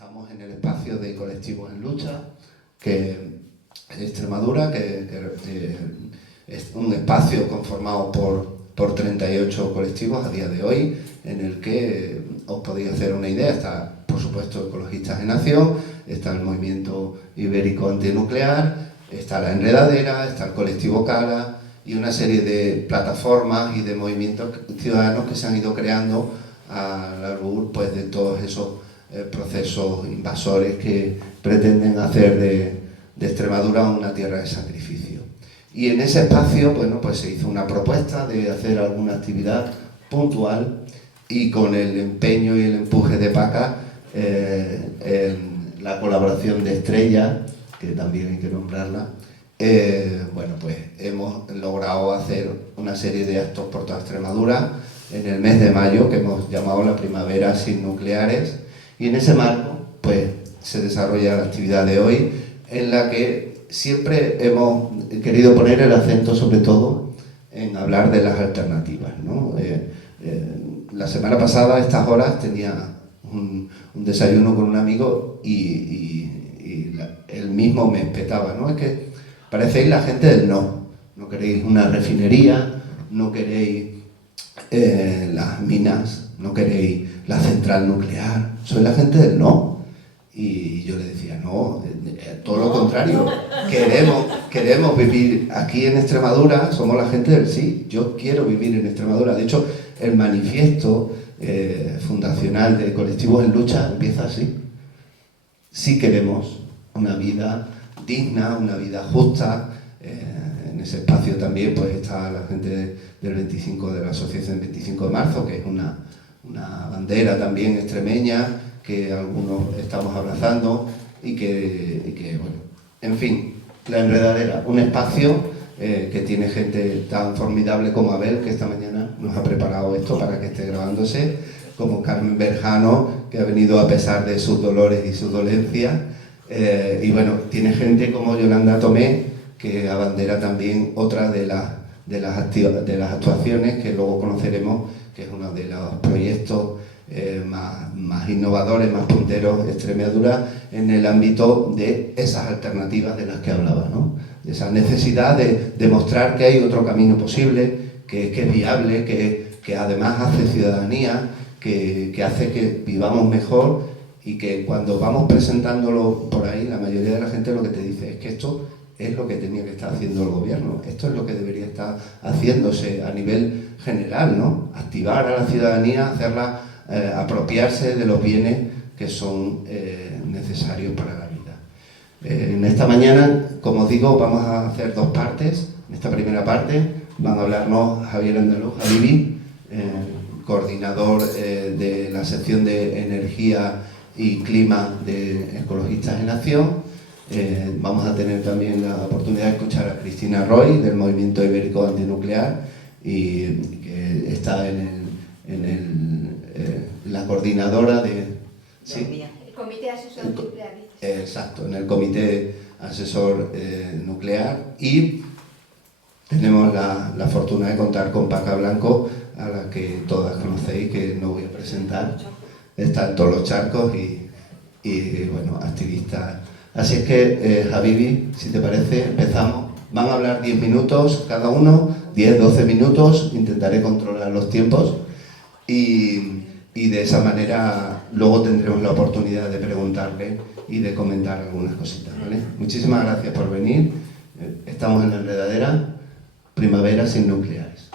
Estamos en el espacio de Colectivos en Lucha, que en Extremadura, que es un espacio conformado por 38 colectivos a día de hoy, en el que os podéis hacer una idea. Está, por supuesto, Ecologistas en Acción, está el Movimiento Ibérico Antinuclear, está La Enredadera, está el colectivo Cala y una serie de plataformas y de movimientos ciudadanos que se han ido creando a la luz, pues, de todos esos procesos invasores que pretenden hacer de Extremadura una tierra de sacrificio. Y en ese espacio, bueno, pues se hizo una propuesta de hacer alguna actividad puntual, y con el empeño y el empuje de Paca, la colaboración de Estrella, que también hay que nombrarla, bueno, pues hemos logrado hacer una serie de actos por toda Extremadura en el mes de mayo, que hemos llamado la Primavera sin Nucleares, y en ese marco pues se desarrolla la actividad de hoy, en la que siempre hemos querido poner el acento sobre todo en hablar de las alternativas, ¿no? La semana pasada a estas horas tenía un desayuno con un amigo y él mismo me espetaba, ¿no? Es que parecéis la gente del no queréis una refinería, no queréis las minas, no queréis la central nuclear, sois la gente del no. Y yo le decía, no, todo lo contrario, queremos vivir aquí en Extremadura, somos la gente del sí, yo quiero vivir en Extremadura. De hecho, el manifiesto fundacional de Colectivos en Lucha empieza así: sí queremos una vida digna, una vida justa. En ese espacio también pues está la gente del 25, de la asociación 25 de marzo, que es una bandera también extremeña que algunos estamos abrazando, y que bueno, en fin, La Enredadera, un espacio que tiene gente tan formidable como Abel, que esta mañana nos ha preparado esto para que esté grabándose, como Carmen Berjano, que ha venido a pesar de sus dolores y sus dolencias, y bueno, tiene gente como Yolanda Tomé, que abandera también otra de las actuaciones que luego conoceremos, que es uno de los proyectos más innovadores, más punteros de Extremadura, en el ámbito de esas alternativas de las que hablaba, ¿no? De esa necesidad de demostrar que hay otro camino posible, que es viable, que además hace ciudadanía, que hace que vivamos mejor, y que cuando vamos presentándolo por ahí, la mayoría de la gente lo que te dice es que esto es lo que tenía que estar haciendo el gobierno, esto es lo que debería estar haciéndose a nivel general, ¿no? Activar a la ciudadanía, hacerla apropiarse de los bienes que son necesarios para la vida. En esta mañana, como os digo, vamos a hacer dos partes. En esta primera parte van a hablarnos Javier Andaluz, Javivi, coordinador de la sección de energía y clima de Ecologistas en Acción. Vamos a tener también la oportunidad de escuchar a Cristina Roy, del Movimiento Ibérico Antinuclear, y que está la coordinadora de... ¿sí? El Comité Asesor Nuclear. Exacto, en el Comité Asesor Nuclear. Y tenemos la fortuna de contar con Paca Blanco, a la que todas conocéis, que no voy a presentar. Está en todos los charcos y bueno, activista. Así es que, Javivi, si te parece, empezamos. Van a hablar 10 minutos cada uno, 10-12 minutos, intentaré controlar los tiempos, y de esa manera luego tendremos la oportunidad de preguntarle y de comentar algunas cositas, ¿vale? Muchísimas gracias por venir. Estamos en La Enredadera, Primavera sin Nucleares.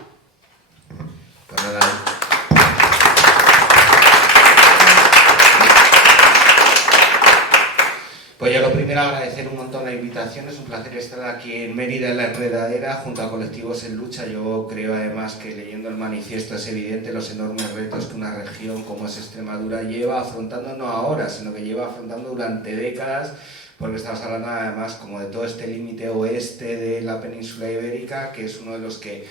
Pues nada. Pues yo lo primero, agradecer un montón la invitación. Es un placer estar aquí en Mérida, en La Enredadera, junto a Colectivos en Lucha. Yo creo además que, leyendo el manifiesto, es evidente los enormes retos que una región como es Extremadura lleva afrontando, no ahora, sino que lleva afrontando durante décadas, porque estamos hablando además como de todo este límite oeste de la península ibérica, que es uno de los que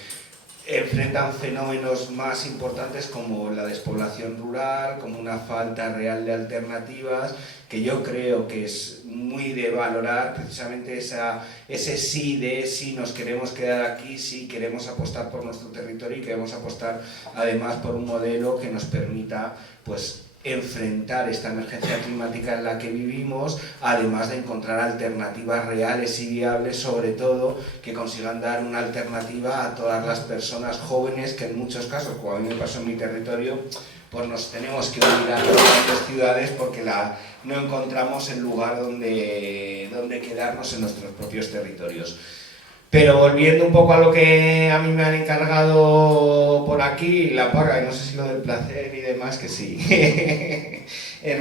enfrentan fenómenos más importantes como la despoblación rural, como una falta real de alternativas, que yo creo que es muy de valorar precisamente ese sí de si nos queremos quedar aquí, si queremos apostar por nuestro territorio y queremos apostar además por un modelo que nos permita pues enfrentar esta emergencia climática en la que vivimos, además de encontrar alternativas reales y viables, sobre todo que consigan dar una alternativa a todas las personas jóvenes que en muchos casos, como a mí me pasó en mi territorio, pues nos tenemos que unir a las grandes ciudades porque no encontramos el lugar donde quedarnos en nuestros propios territorios. Pero volviendo un poco a lo que a mí me han encargado por aquí, la paga, y no sé si lo del placer y demás, que sí.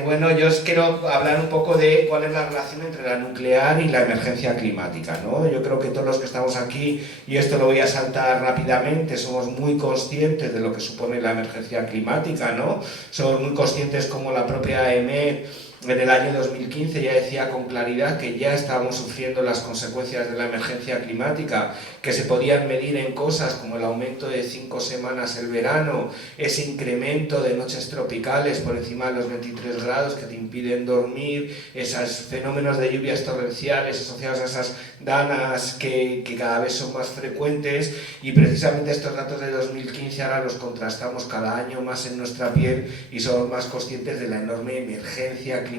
Bueno, yo os quiero hablar un poco de cuál es la relación entre la nuclear y la emergencia climática, ¿no? Yo creo que todos los que estamos aquí, y esto lo voy a saltar rápidamente, somos muy conscientes de lo que supone la emergencia climática, ¿no? Somos muy conscientes como la propia EMET en el año 2015 ya decía con claridad que ya estábamos sufriendo las consecuencias de la emergencia climática, que se podían medir en cosas como el aumento de 5 semanas el verano, ese incremento de noches tropicales por encima de los 23 grados que te impiden dormir, esos fenómenos de lluvias torrenciales asociados a esas danas que cada vez son más frecuentes, y precisamente estos datos de 2015 ahora los contrastamos cada año más en nuestra piel y somos más conscientes de la enorme emergencia climática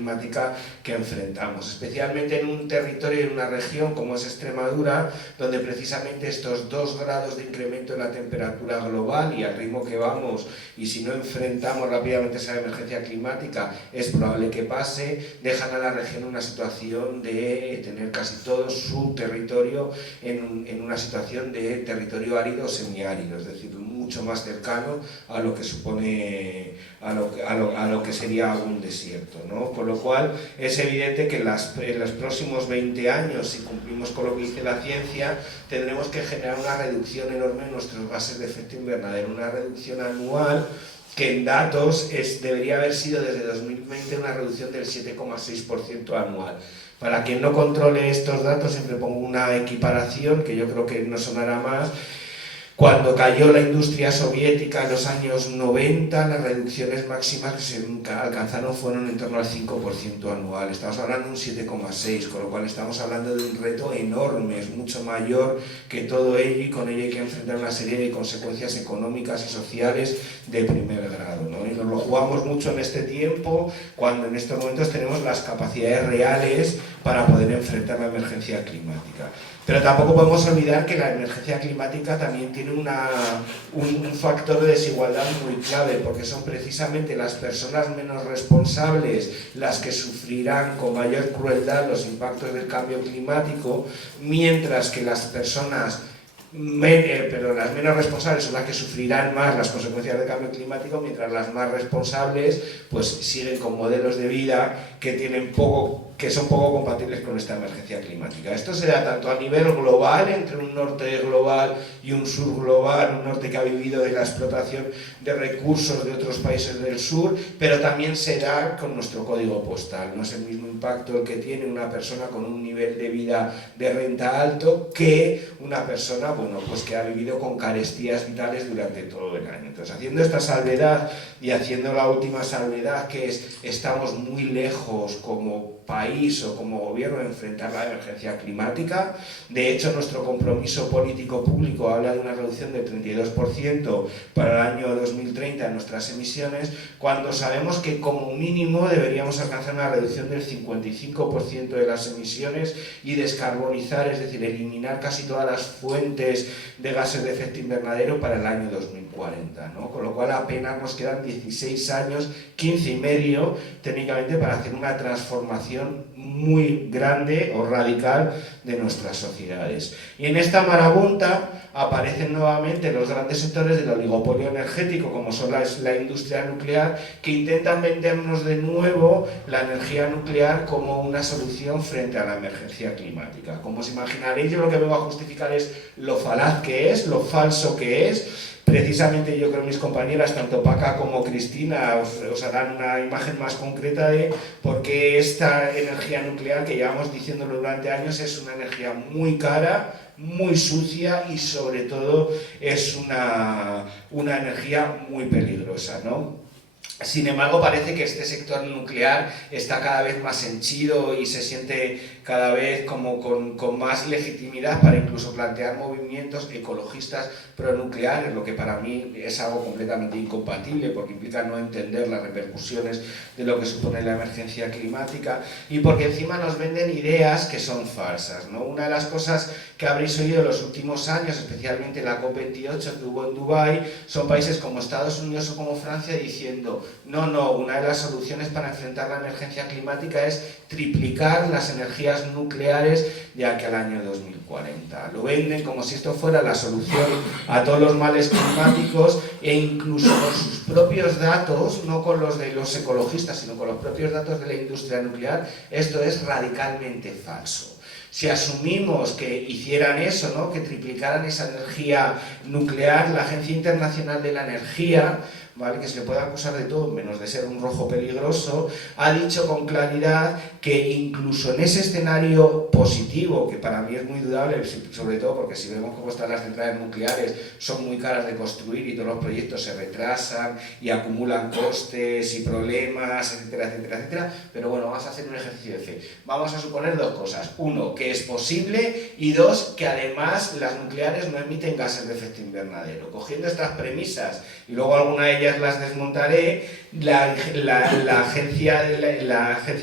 que enfrentamos, especialmente en un territorio, en una región como es Extremadura, donde precisamente estos 2 grados de incremento en la temperatura global y al ritmo que vamos, y si no enfrentamos rápidamente esa emergencia climática, es probable que pase, dejan a la región en una situación de tener casi todo su territorio en una situación de territorio árido o semiárido, es decir, mucho más cercano a lo que supone, a lo que sería un desierto, ¿no? Con lo cual es evidente que en los próximos 20 años, si cumplimos con lo que dice la ciencia, tendremos que generar una reducción enorme en nuestros gases de efecto invernadero, una reducción anual que en datos debería haber sido desde 2020 una reducción del 7,6% anual. Para quien no controle estos datos, siempre pongo una equiparación que yo creo que no sonará más. Cuando cayó la industria soviética en los años 90, las reducciones máximas que se alcanzaron fueron en torno al 5% anual. Estamos hablando de un 7,6%, con lo cual estamos hablando de un reto enorme, es mucho mayor que todo ello, y con ello hay que enfrentar una serie de consecuencias económicas y sociales de primer grado, ¿no? Y nos lo jugamos mucho en este tiempo, cuando en estos momentos tenemos las capacidades reales para poder enfrentar la emergencia climática. Pero tampoco podemos olvidar que la emergencia climática también tiene un factor de desigualdad muy clave, porque son precisamente las personas menos responsables las que sufrirán con mayor crueldad los impactos del cambio climático, mientras que las personas las menos responsables son las que sufrirán más las consecuencias del cambio climático, mientras las más responsables pues siguen con modelos de vida que son poco compatibles con esta emergencia climática. Esto se da tanto a nivel global, entre un norte global y un sur global, un norte que ha vivido de la explotación de recursos de otros países del sur, pero también se da con nuestro código postal. No es el mismo impacto el que tiene una persona con un nivel de vida de renta alto que una persona pues que ha vivido con carestías vitales durante todo el año. Entonces, haciendo esta salvedad y haciendo la última salvedad, que es estamos muy lejos como país o como gobierno de enfrentar la emergencia climática. De hecho, nuestro compromiso político público habla de una reducción del 32% para el año 2030 en nuestras emisiones, cuando sabemos que como mínimo deberíamos alcanzar una reducción del 55% de las emisiones y descarbonizar, es decir, eliminar casi todas las fuentes de gases de efecto invernadero para el año 2040, ¿no? Con lo cual apenas nos quedan 16 años, 15 y medio técnicamente, para hacer una transformación muy grande o radical de nuestras sociedades. Y en esta marabunta aparecen nuevamente los grandes sectores del oligopolio energético, como son la industria nuclear, que intentan vendernos de nuevo la energía nuclear como una solución frente a la emergencia climática. Como os imaginaréis, yo lo que vengo a justificar es lo falaz que es, lo falso que es. Precisamente yo creo que mis compañeras, tanto Paca como Cristina, os harán una imagen más concreta de por qué esta energía nuclear, que llevamos diciéndolo durante años, es una energía muy cara, muy sucia y sobre todo es una energía muy peligrosa, ¿no? Sin embargo, parece que este sector nuclear está cada vez más henchido y se siente cada vez como con más legitimidad para incluso plantear movimientos ecologistas pronucleares, lo que para mí es algo completamente incompatible porque implica no entender las repercusiones de lo que supone la emergencia climática y porque encima nos venden ideas que son falsas, ¿no? Una de las cosas que habréis oído en los últimos años, especialmente la COP28 que hubo en Dubái, son países como Estados Unidos o como Francia diciendo no, una de las soluciones para enfrentar la emergencia climática es triplicar las energías nucleares de aquí al año 2040. Lo venden como si esto fuera la solución a todos los males climáticos e incluso con sus propios datos, no con los de los ecologistas, sino con los propios datos de la industria nuclear, esto es radicalmente falso. Si asumimos que hicieran eso, ¿no?, que triplicaran esa energía nuclear, la Agencia Internacional de la Energía, ¿vale?, que se le puede acusar de todo menos de ser un rojo peligroso, ha dicho con claridad que incluso en ese escenario positivo, que para mí es muy dudable, sobre todo porque si vemos cómo están las centrales nucleares, son muy caras de construir y todos los proyectos se retrasan y acumulan costes y problemas, etcétera, etcétera, etcétera, pero bueno, vamos a hacer un ejercicio de fe. Vamos a suponer dos cosas. Uno, que es posible, y dos, que además las nucleares no emiten gases de efecto invernadero. Cogiendo estas premisas y luego alguna de ellas las desmontaré, la Agencia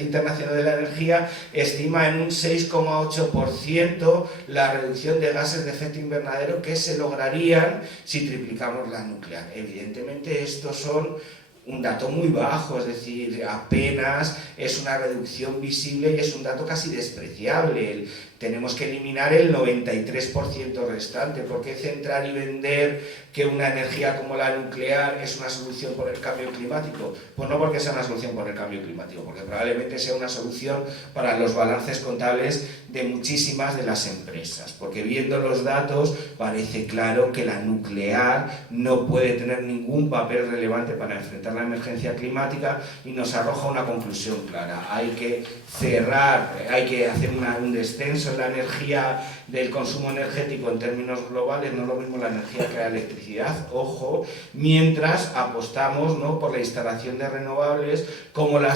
Internacional de la Energía estima en un 6,8% la reducción de gases de efecto invernadero que se lograrían si triplicamos la nuclear. Evidentemente estos son un dato muy bajo, es decir, apenas es una reducción visible y es un dato casi despreciable. Tenemos que eliminar el 93% restante. ¿Por qué centrar y vender que una energía como la nuclear es una solución por el cambio climático? Pues no porque sea una solución por el cambio climático, porque probablemente sea una solución para los balances contables de muchísimas de las empresas, porque viendo los datos parece claro que la nuclear no puede tener ningún papel relevante para enfrentar la emergencia climática y nos arroja una conclusión clara. Hay que cerrar, hay que hacer un descenso en la energía del consumo energético en términos globales, no es lo mismo la energía que la electricidad, ojo, mientras apostamos, ¿no?, por la instalación de renovables como la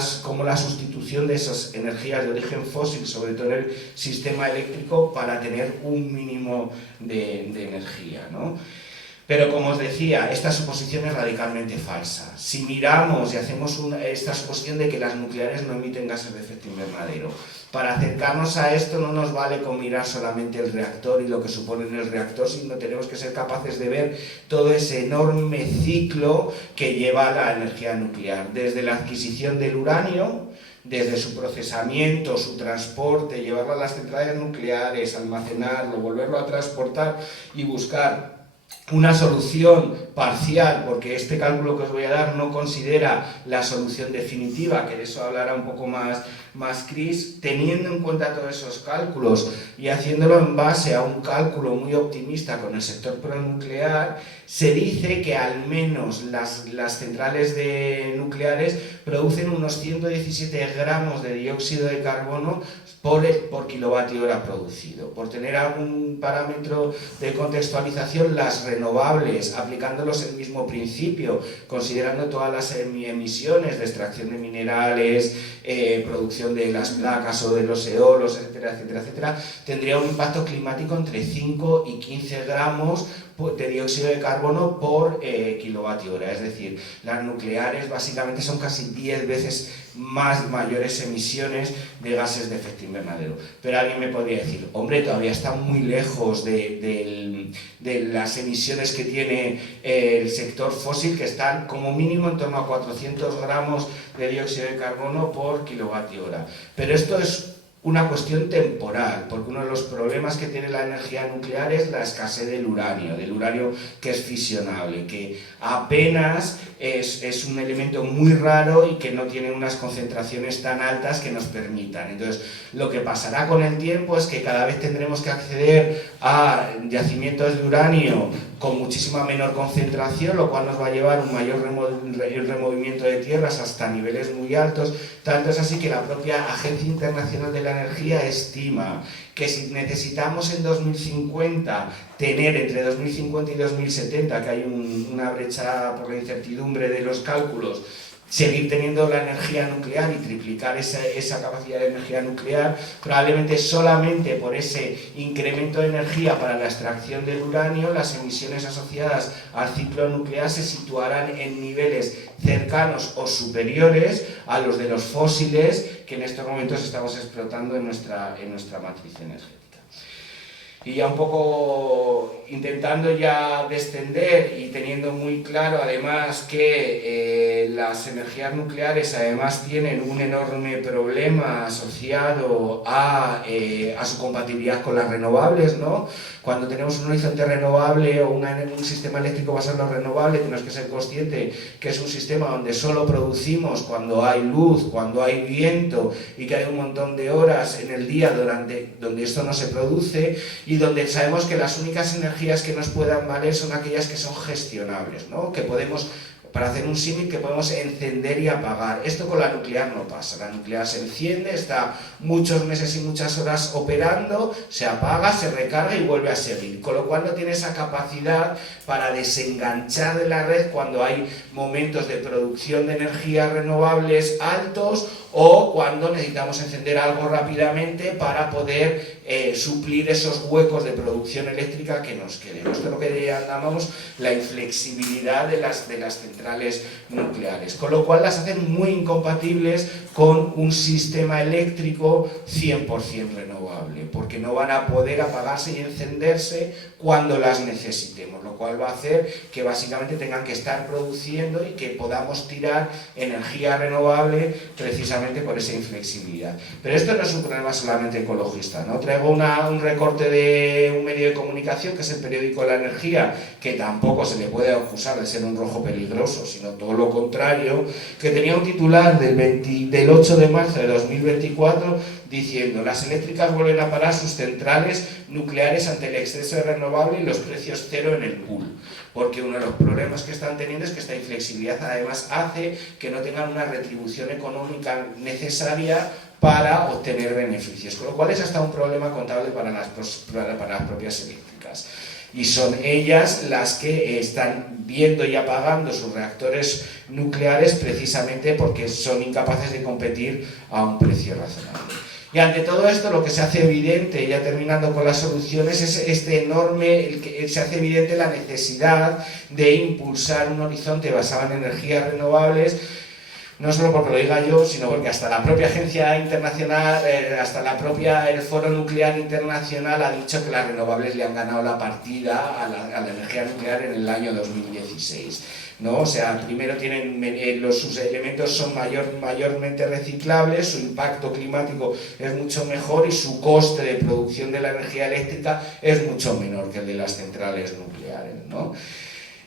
sustitución de esas energías de origen fósil, sobre todo en el sistema eléctrico, para tener un mínimo de energía, ¿no? Pero como os decía, esta suposición es radicalmente falsa. Si miramos y hacemos esta suposición de que las nucleares no emiten gases de efecto invernadero, para acercarnos a esto no nos vale con mirar solamente el reactor y lo que supone en el reactor, sino tenemos que ser capaces de ver todo ese enorme ciclo que lleva la energía nuclear, desde la adquisición del uranio, desde su procesamiento, su transporte, llevarlo a las centrales nucleares, almacenarlo, volverlo a transportar y buscar una solución parcial, porque este cálculo que os voy a dar no considera la solución definitiva, que de eso hablará un poco más Chris, teniendo en cuenta todos esos cálculos y haciéndolo en base a un cálculo muy optimista con el sector pronuclear, se dice que al menos las centrales nucleares producen unos 117 gramos de dióxido de carbono por kilovatio hora producido. Por tener algún parámetro de contextualización, las renovables, aplicándolos el mismo principio, considerando todas las emisiones de extracción de minerales, producción de las placas o de los eolos, etcétera, etcétera, etcétera, tendría un impacto climático entre 5 y 15 gramos de dióxido de carbono por kilovatio hora. Es decir, las nucleares básicamente son casi 10 veces mayores emisiones de gases de efecto invernadero. Pero alguien me podría decir, hombre, todavía están muy lejos de las emisiones que tiene el sector fósil, que están como mínimo en torno a 400 gramos de dióxido de carbono por kilovatio hora. Pero esto es una cuestión temporal, porque uno de los problemas que tiene la energía nuclear es la escasez del uranio que es fisionable, que apenas es un elemento muy raro y que no tiene unas concentraciones tan altas que nos permitan. Entonces, lo que pasará con el tiempo es que cada vez tendremos que acceder a yacimientos de uranio con muchísima menor concentración, lo cual nos va a llevar un mayor removimiento de tierras hasta niveles muy altos. Tanto es así que la propia Agencia Internacional de la Energía estima que si necesitamos en 2050 tener entre 2050 y 2070, que hay una brecha por la incertidumbre de los cálculos, seguir teniendo la energía nuclear y triplicar esa capacidad de energía nuclear, probablemente solamente por ese incremento de energía para la extracción del uranio, las emisiones asociadas al ciclo nuclear se situarán en niveles cercanos o superiores a los de los fósiles que en estos momentos estamos explotando en nuestra matriz energética. Y ya un poco intentando ya descender y teniendo muy claro además que las energías nucleares además tienen un enorme problema asociado a su compatibilidad con las renovables, ¿no? Cuando tenemos un horizonte renovable o un sistema eléctrico basado en lo renovable, tenemos que ser conscientes que es un sistema donde solo producimos cuando hay luz, cuando hay viento y que hay un montón de horas en el día donde esto no se produce, y donde sabemos que las únicas energías que nos puedan valer son aquellas que son gestionables, ¿no? Que podemos, para hacer un símil, que podemos encender y apagar. Esto con la nuclear no pasa. La nuclear se enciende, está muchos meses y muchas horas operando, se apaga, se recarga y vuelve a seguir. Con lo cual no tiene esa capacidad para desenganchar de la red cuando hay momentos de producción de energías renovables altos o cuando necesitamos encender algo rápidamente para poder suplir esos huecos de producción eléctrica que nos queden. Esto es lo que llamamos la inflexibilidad de las centrales nucleares, con lo cual las hacen muy incompatibles con un sistema eléctrico 100% renovable, porque no van a poder apagarse y encenderse cuando las necesitemos, lo cual va a hacer que básicamente tengan que estar produciendo y que podamos tirar energía renovable precisamente por esa inflexibilidad. Pero esto no es un problema solamente ecologista, ¿no? Traigo un recorte de un medio de comunicación que es el periódico La Energía, que tampoco se le puede acusar de ser un rojo peligroso, sino todo lo contrario, que tenía un titular del 8 de marzo de 2024 diciendo: las eléctricas vuelven a parar sus centrales nucleares ante el exceso de renovable y los precios cero en el pool. Porque uno de los problemas que están teniendo es que esta inflexibilidad además hace que no tengan una retribución económica necesaria para obtener beneficios, con lo cual es hasta un problema contable para las propias eléctricas. Y son ellas las que están viendo y apagando sus reactores nucleares precisamente porque son incapaces de competir a un precio razonable. Y ante todo esto lo que se hace evidente, ya terminando con las soluciones, es se hace evidente la necesidad de impulsar un horizonte basado en energías renovables, no solo porque lo diga yo, sino porque hasta la propia agencia internacional, el Foro Nuclear Internacional ha dicho que las renovables le han ganado la partida a la energía nuclear en el año 2016. ¿No? O sea, primero sus elementos son mayormente reciclables, su impacto climático es mucho mejor y su coste de producción de la energía eléctrica es mucho menor que el de las centrales nucleares, ¿no?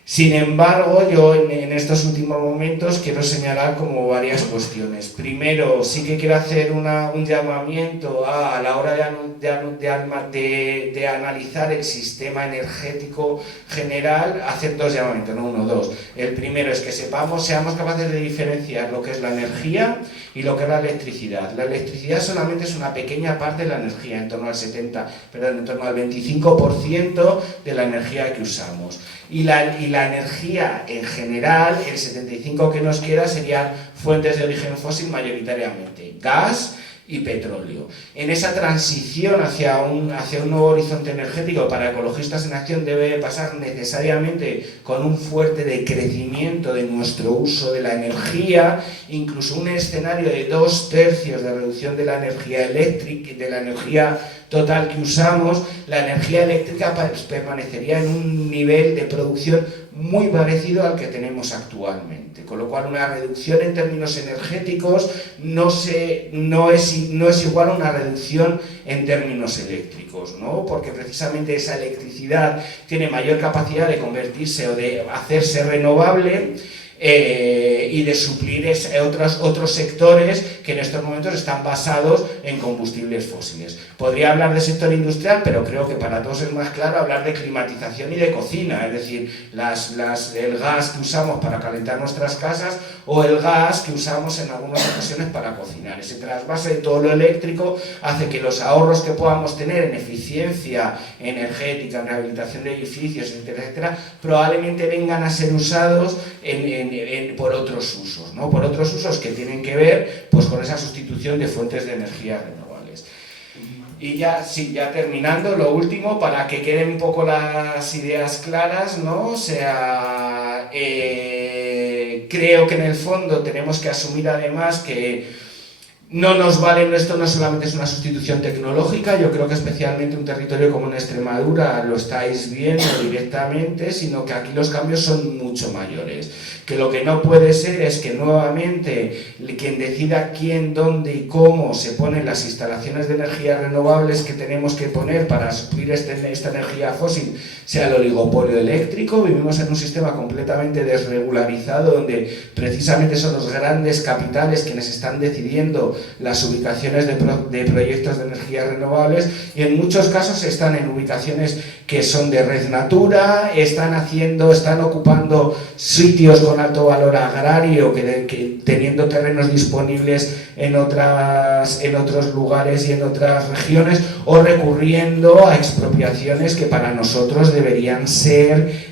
Sin embargo, yo en estos últimos momentos quiero señalar como varias cuestiones. Primero, sí que quiero hacer un llamamiento a la hora de analizar el sistema energético general, hacer dos llamamientos, no uno, dos. El primero es que seamos capaces de diferenciar lo que es la energía y lo que es la electricidad. La electricidad solamente es una pequeña parte de la energía, en torno al 25% de la energía que usamos. Y la energía en general, el 75% que nos queda serían fuentes de origen fósil mayoritariamente, gas y petróleo. En esa transición hacia un nuevo horizonte energético para Ecologistas en Acción debe pasar necesariamente con un fuerte decrecimiento de nuestro uso de la energía, incluso un escenario de 2/3 de reducción de la energía eléctrica, de la energía total que usamos. La energía eléctrica permanecería en un nivel de producción muy parecido al que tenemos actualmente, con lo cual una reducción en términos energéticos no es igual a una reducción en términos eléctricos, ¿no? Porque precisamente esa electricidad tiene mayor capacidad de convertirse o de hacerse renovable y de suplir otros sectores que en estos momentos están basados en combustibles fósiles. Podría hablar de sector industrial, pero creo que para todos es más claro hablar de climatización y de cocina, es decir, el gas que usamos para calentar nuestras casas o el gas que usamos en algunas ocasiones para cocinar. Ese trasvase de todo lo eléctrico hace que los ahorros que podamos tener en eficiencia energética, en rehabilitación de edificios, etcétera, probablemente vengan a ser usados por otros usos, ¿no? Por otros usos que tienen que ver pues, con esa sustitución de fuentes de energía renovables. Y ya, sí, ya terminando, lo último, para que queden un poco las ideas claras, ¿no? O sea, creo que en el fondo tenemos que asumir además que no nos vale, esto no solamente es una sustitución tecnológica, yo creo que especialmente un territorio como en Extremadura lo estáis viendo directamente, sino que aquí los cambios son mucho mayores. Que lo que no puede ser es que nuevamente quien decida quién, dónde y cómo se ponen las instalaciones de energías renovables que tenemos que poner para suplir esta energía fósil sea el oligopolio eléctrico. Vivimos en un sistema completamente desregularizado donde precisamente son los grandes capitales quienes están decidiendo las ubicaciones de proyectos de energías renovables y en muchos casos están en ubicaciones que son de red natura, están ocupando sitios con alto valor agrario, que teniendo terrenos disponibles en otros lugares y en otras regiones, o recurriendo a expropiaciones que para nosotros deberían ser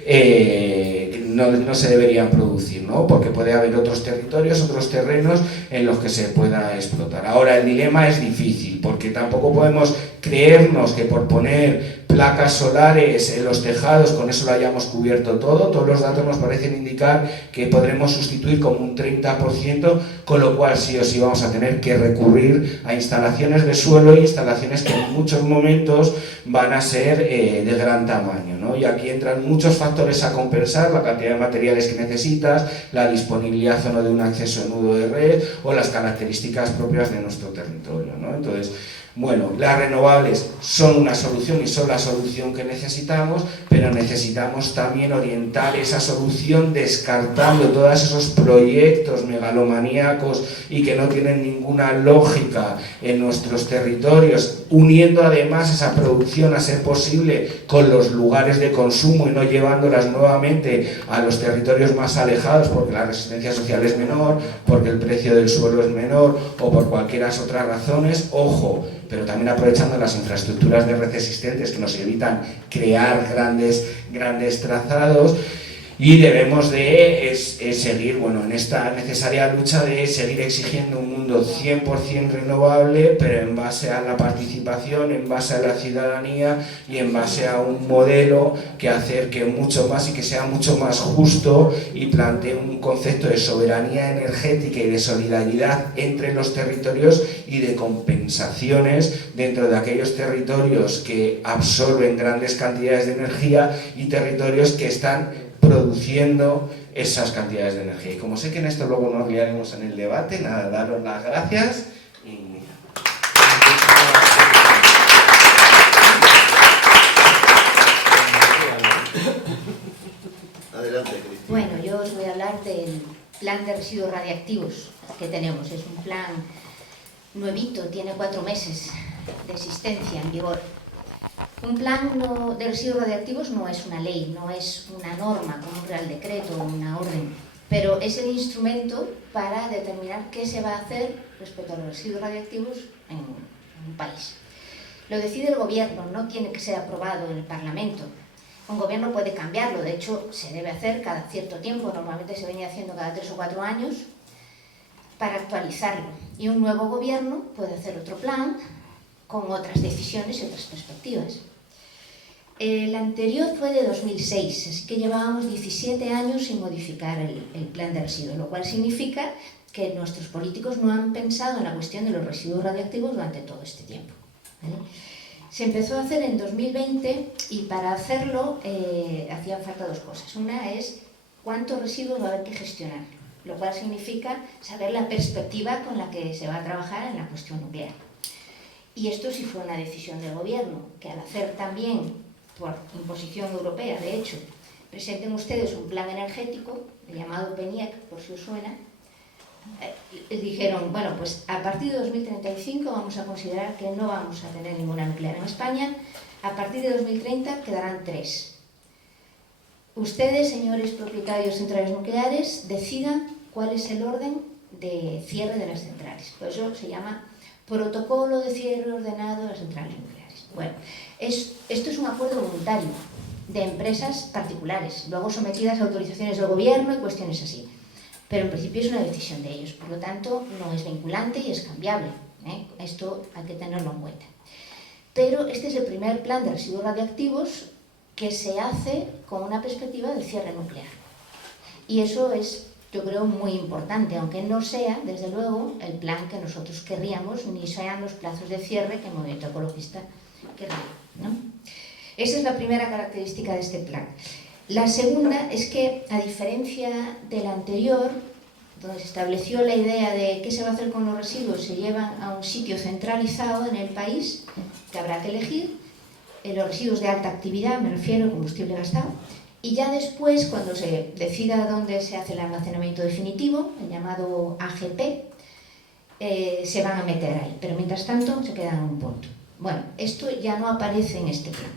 no se deberían producir, ¿no? Porque puede haber otros territorios, otros terrenos en los que se pueda explotar. Ahora, el dilema es difícil, porque tampoco podemos creernos que por poner placas solares en los tejados, con eso lo hayamos cubierto todo. Todos los datos nos parecen indicar que podremos sustituir como un 30%, con lo cual sí o sí vamos a tener que recurrir a instalaciones de suelo y instalaciones que en muchos momentos van a ser de gran tamaño, ¿no? Y aquí entran muchos factores a compensar: la cantidad de materiales que necesitas, la disponibilidad o no de un acceso en nudo de red o las características propias de nuestro territorio, ¿no? Entonces, bueno, las renovables son una solución y son la solución que necesitamos, pero necesitamos también orientar esa solución descartando todos esos proyectos megalomaníacos y que no tienen ninguna lógica en nuestros territorios, uniendo además esa producción a ser posible con los lugares de consumo y no llevándolas nuevamente a los territorios más alejados porque la resistencia social es menor, porque el precio del suelo es menor o por cualquiera otras razones. Ojo, pero también aprovechando las infraestructuras de red existentes que nos evitan crear grandes trazados. Y debemos de seguir, bueno, en esta necesaria lucha de seguir exigiendo un mundo 100% renovable, pero en base a la participación, en base a la ciudadanía y en base a un modelo que acerque mucho más y que sea mucho más justo y plantee un concepto de soberanía energética y de solidaridad entre los territorios y de compensaciones dentro de aquellos territorios que absorben grandes cantidades de energía y territorios que están produciendo esas cantidades de energía. Y como sé que en esto luego nos liaremos en el debate, nada, daros las gracias y... Adelante, Cristina. Bueno, yo os voy a hablar del plan de residuos radiactivos que tenemos. Es un plan nuevito, tiene 4 meses de existencia en vigor. Un plan de residuos radiactivos no es una ley, no es una norma como un real decreto o una orden, pero es el instrumento para determinar qué se va a hacer respecto a los residuos radiactivos en un país. Lo decide el gobierno, no tiene que ser aprobado en el Parlamento. Un gobierno puede cambiarlo, de hecho se debe hacer cada cierto tiempo, normalmente se venía haciendo cada 3 o 4 años, para actualizarlo. Y un nuevo gobierno puede hacer otro plan con otras decisiones y otras perspectivas. El anterior fue de 2006, así que llevábamos 17 años sin modificar el plan de residuos, lo cual significa que nuestros políticos no han pensado en la cuestión de los residuos radiactivos durante todo este tiempo, ¿vale? Se empezó a hacer en 2020 y para hacerlo hacían falta 2 cosas. Una es cuántos residuos va a haber que gestionar, lo cual significa saber la perspectiva con la que se va a trabajar en la cuestión nuclear. Y esto sí fue una decisión del gobierno, que al hacer también, por imposición europea, de hecho, presenten ustedes un plan energético, llamado PENIEC, por si os suena, dijeron, bueno, pues a partir de 2035 vamos a considerar que no vamos a tener ninguna nuclear en España, a partir de 2030 quedarán 3. Ustedes, señores propietarios de centrales nucleares, decidan cuál es el orden de cierre de las centrales. Por eso se llama Protocolo de cierre ordenado de las centrales nucleares. Bueno, esto es un acuerdo voluntario de empresas particulares, luego sometidas a autorizaciones del gobierno y cuestiones así. pero en principio es una decisión de ellos, por lo tanto no es vinculante y es cambiable. Esto hay que tenerlo en cuenta. Pero este es el primer plan de residuos radioactivos que se hace con una perspectiva del cierre nuclear. Y eso es, yo creo, muy importante, aunque no sea, desde luego, el plan que nosotros querríamos, ni sean los plazos de cierre que el movimiento ecologista querría, ¿no? Esa es la primera característica de este plan. La segunda es que, a diferencia del anterior, donde se estableció la idea de qué se va a hacer con los residuos, se llevan a un sitio centralizado en el país, que habrá que elegir, los residuos de alta actividad, me refiero, combustible gastado, y ya después, cuando se decida dónde se hace el almacenamiento definitivo, el llamado AGP, se van a meter ahí, pero mientras tanto se quedan en un punto. Bueno, esto ya no aparece en este plan.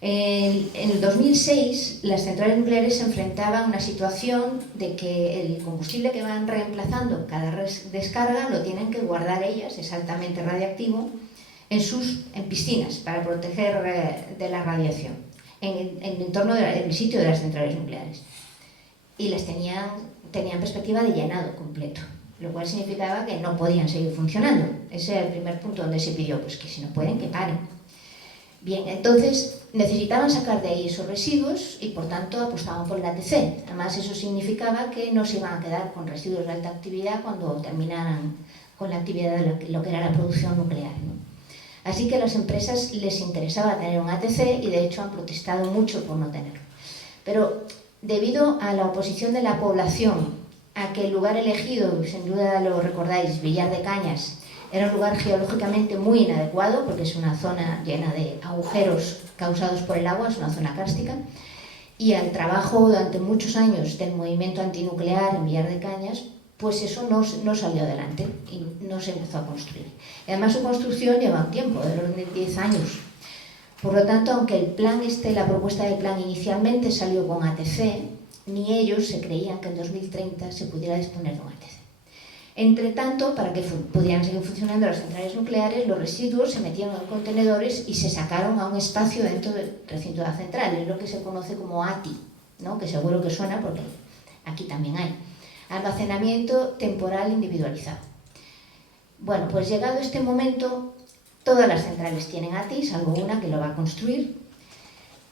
En el 2006, las centrales nucleares se enfrentaban a una situación de que el combustible que van reemplazando cada descarga lo tienen que guardar ellas, es altamente radiactivo, en piscinas para proteger de la radiación, en el entorno del sitio de las centrales nucleares. Y las tenían perspectiva de llenado completo, lo cual significaba que no podían seguir funcionando. Ese era el primer punto donde se pidió, pues que si no pueden, que paren. Bien, entonces necesitaban sacar de ahí esos residuos y por tanto apostaban por el ATC. Además eso significaba que no se iban a quedar con residuos de alta actividad cuando terminaran con la actividad de lo que era la producción nuclear, ¿no? Así que a las empresas les interesaba tener un ATC y de hecho han protestado mucho por no tenerlo. Pero debido a la oposición de la población a que el lugar elegido, sin duda lo recordáis, Villar de Cañas, era un lugar geológicamente muy inadecuado porque es una zona llena de agujeros causados por el agua, es una zona cárstica, y al trabajo durante muchos años del movimiento antinuclear en Villar de Cañas, pues eso no salió adelante y no se empezó a construir. Y además su construcción lleva un tiempo, de orden de 10 años. Por lo tanto, aunque el plan la propuesta del plan inicialmente salió con ATC, ni ellos se creían que en 2030 se pudiera disponer de un ATC. Entre tanto, para que pudieran seguir funcionando las centrales nucleares, los residuos se metieron en contenedores y se sacaron a un espacio dentro del recinto de la central, es lo que se conoce como ATI, ¿no? Que seguro que suena porque aquí también hay. Almacenamiento temporal individualizado. Bueno, pues llegado este momento, todas las centrales tienen ATI, salvo una que lo va a construir.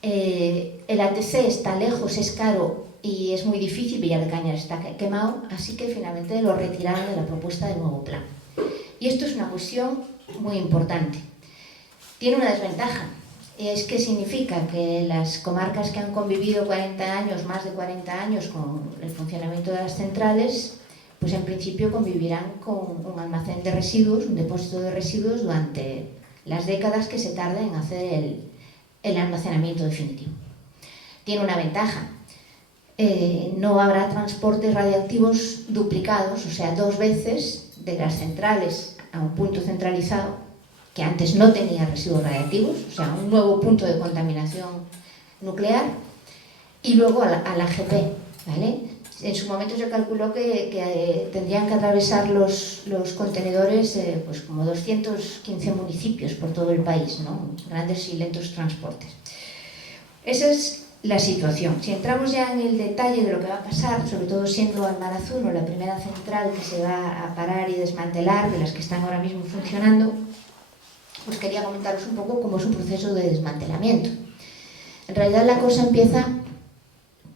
El ATC está lejos, es caro y es muy difícil, Villar de Cañas está quemado, así que finalmente lo retiraron de la propuesta del nuevo plan. Y esto es una cuestión muy importante. Tiene una desventaja, es que significa que las comarcas que han convivido 40 años, más de 40 años con el funcionamiento de las centrales, pues en principio convivirán con un almacén de residuos, un depósito de residuos durante las décadas que se tarde en hacer el almacenamiento definitivo. Tiene una ventaja. No habrá transportes radiactivos duplicados, o sea, 2 veces de las centrales a un punto centralizado que antes no tenía residuos radiactivos, o sea, un nuevo punto de contaminación nuclear, y luego a la AGP, ¿vale? En su momento se calculó que tendrían que atravesar los contenedores pues como 215 municipios por todo el país, ¿no? Grandes y lentos transportes. Esa es la situación. Si entramos ya en el detalle de lo que va a pasar, sobre todo siendo Almarazún la primera central que se va a parar y desmantelar, de las que están ahora mismo funcionando, pues quería comentaros un poco cómo es un proceso de desmantelamiento. En realidad la cosa empieza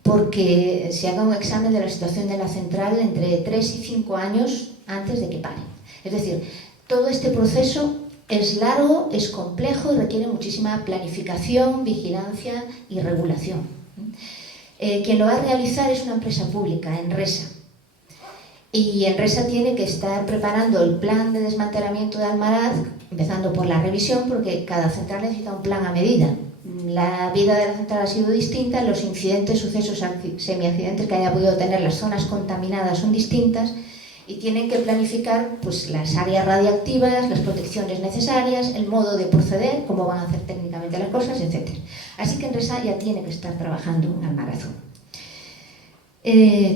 porque se haga un examen de la situación de la central entre 3 y 5 años antes de que pare. Es decir, todo este proceso es largo, es complejo y requiere muchísima planificación, vigilancia y regulación. Quien lo va a realizar es una empresa pública, Enresa. Y Enresa tiene que estar preparando el plan de desmantelamiento de Almaraz, empezando por la revisión, porque cada central necesita un plan a medida. La vida de la central ha sido distinta, los incidentes, sucesos, semiaccidentes que haya podido tener, las zonas contaminadas son distintas, y tienen que planificar pues, las áreas radiactivas, las protecciones necesarias, el modo de proceder, cómo van a hacer técnicamente las cosas, etc. Así que Enresa ya tiene que estar trabajando en Almarazún.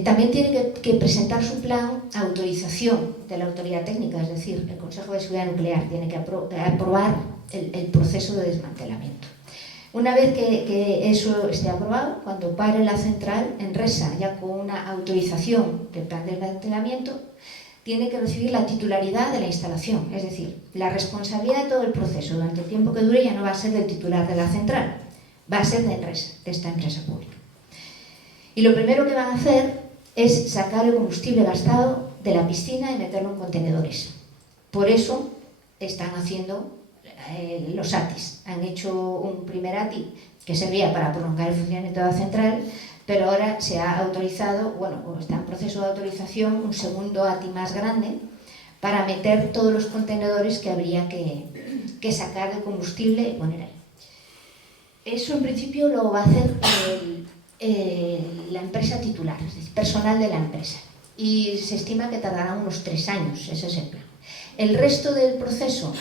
También tiene que presentar su plan a autorización de la autoridad técnica, es decir, el Consejo de Seguridad Nuclear tiene que aprobar el proceso de desmantelamiento. Una vez que eso esté aprobado, cuando pare la central, Enresa, ya con una autorización del plan de desmantelamiento, tiene que recibir la titularidad de la instalación, es decir, la responsabilidad de todo el proceso durante el tiempo que dure ya no va a ser del titular de la central, va a ser de Enresa, de esta empresa pública. Y lo primero que van a hacer es sacar el combustible gastado de la piscina y meterlo en contenedores. Por eso están haciendo los ATIs. Han hecho un primer ATI que servía para prolongar el funcionamiento de la central, pero ahora se ha autorizado, bueno, está en proceso de autorización, un segundo ATI más grande para meter todos los contenedores que habría que sacar de combustible y poner ahí. Eso en principio lo va a hacer la empresa titular, es decir, personal de la empresa. Y se estima que tardará unos 3 años, ese es el plan. El resto del proceso,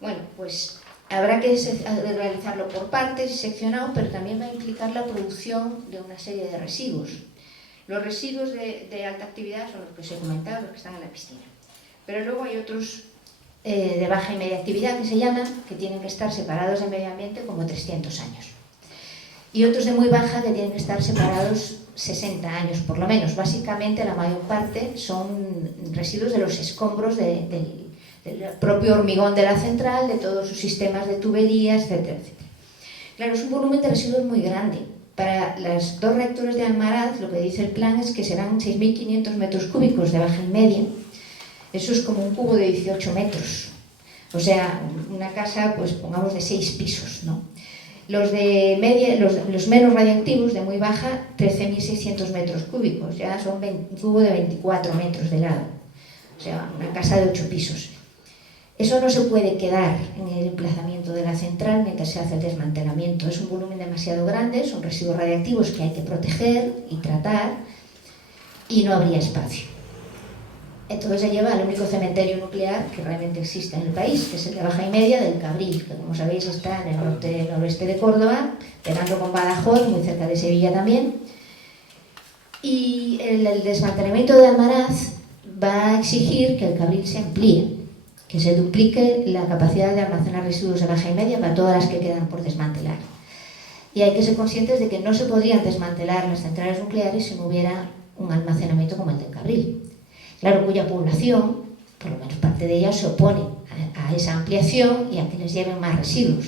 bueno, pues habrá que realizarlo por partes y seccionado, pero también va a implicar la producción de una serie de residuos. Los residuos de alta actividad son los que os he comentado, los que están en la piscina. Pero luego hay otros de baja y media actividad que se llaman, que tienen que estar separados del medio ambiente como 300 años. Y otros de muy baja que tienen que estar separados 60 años por lo menos. Básicamente la mayor parte son residuos de los escombros del propio hormigón de la central, de todos sus sistemas de tuberías, etcétera, etcétera. Claro, es un volumen de residuos muy grande. Para los 2 reactores de Almaraz, lo que dice el plan es que serán 6.500 metros cúbicos de baja y media. Eso es como un cubo de 18 metros. O sea, una casa, pues pongamos de 6 pisos, ¿no? Los de media, los menos radiactivos, de muy baja, 13.600 metros cúbicos. Ya son un cubo de 24 metros de lado. O sea, una casa de 8 pisos. Eso no se puede quedar en el emplazamiento de la central mientras se hace el desmantelamiento. Es un volumen demasiado grande, son residuos radiactivos que hay que proteger y tratar y no habría espacio. Entonces se lleva al único cementerio nuclear que realmente existe en el país, que es el de baja y media del Cabril, que como sabéis está en el noroeste de Córdoba, pegando con Badajoz, muy cerca de Sevilla también. Y el desmantelamiento de Almaraz va a exigir que el Cabril se amplíe, que se duplique la capacidad de almacenar residuos de baja y media para todas las que quedan por desmantelar. Y hay que ser conscientes de que no se podrían desmantelar las centrales nucleares si no hubiera un almacenamiento como el del Cabril. Claro, cuya población, por lo menos parte de ella, se opone a esa ampliación y a que les lleven más residuos.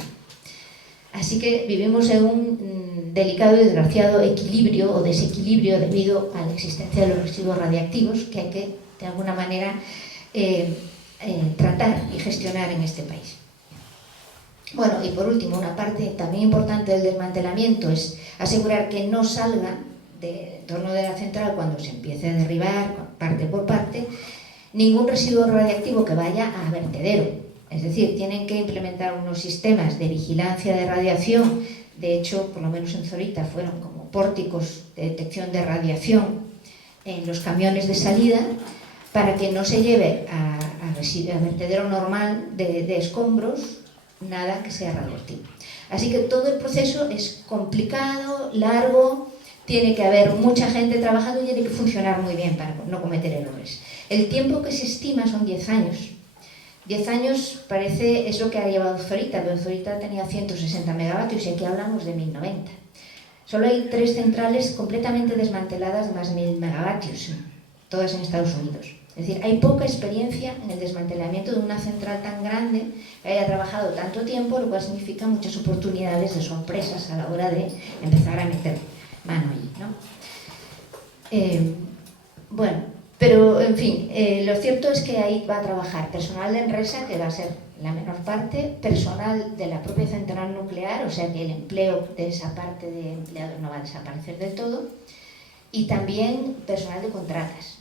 Así que vivimos en un delicado y desgraciado equilibrio o desequilibrio debido a la existencia de los residuos radiactivos que hay que, de alguna manera, tratar y gestionar en este país. Bueno, y por último, una parte también importante del desmantelamiento es asegurar que no salga del entorno de la central cuando se empiece a derribar parte por parte ningún residuo radiactivo que vaya a vertedero. Es decir, tienen que implementar unos sistemas de vigilancia de radiación. De hecho, por lo menos en Zorita fueron como pórticos de detección de radiación en los camiones de salida para que no se lleve a vertedero normal de escombros nada que sea radioactivo. Así que todo el proceso es complicado, largo, tiene que haber mucha gente trabajando y tiene que funcionar muy bien para no cometer errores. El tiempo que se estima son 10 años. 10 años parece es lo que ha llevado Zorita, pero Zorita tenía 160 megavatios y aquí hablamos de 1090. Solo hay 3 centrales completamente desmanteladas de más de 1000 megavatios, todas en Estados Unidos. Es decir, hay poca experiencia en el desmantelamiento de una central tan grande que haya trabajado tanto tiempo, lo cual significa muchas oportunidades de sorpresas a la hora de empezar a meter mano allí, ¿no? Bueno, pero en fin, lo cierto es que ahí va a trabajar personal de Enresa, que va a ser la menor parte, personal de la propia central nuclear, o sea que el empleo de esa parte de empleados no va a desaparecer del todo, y también personal de contratas.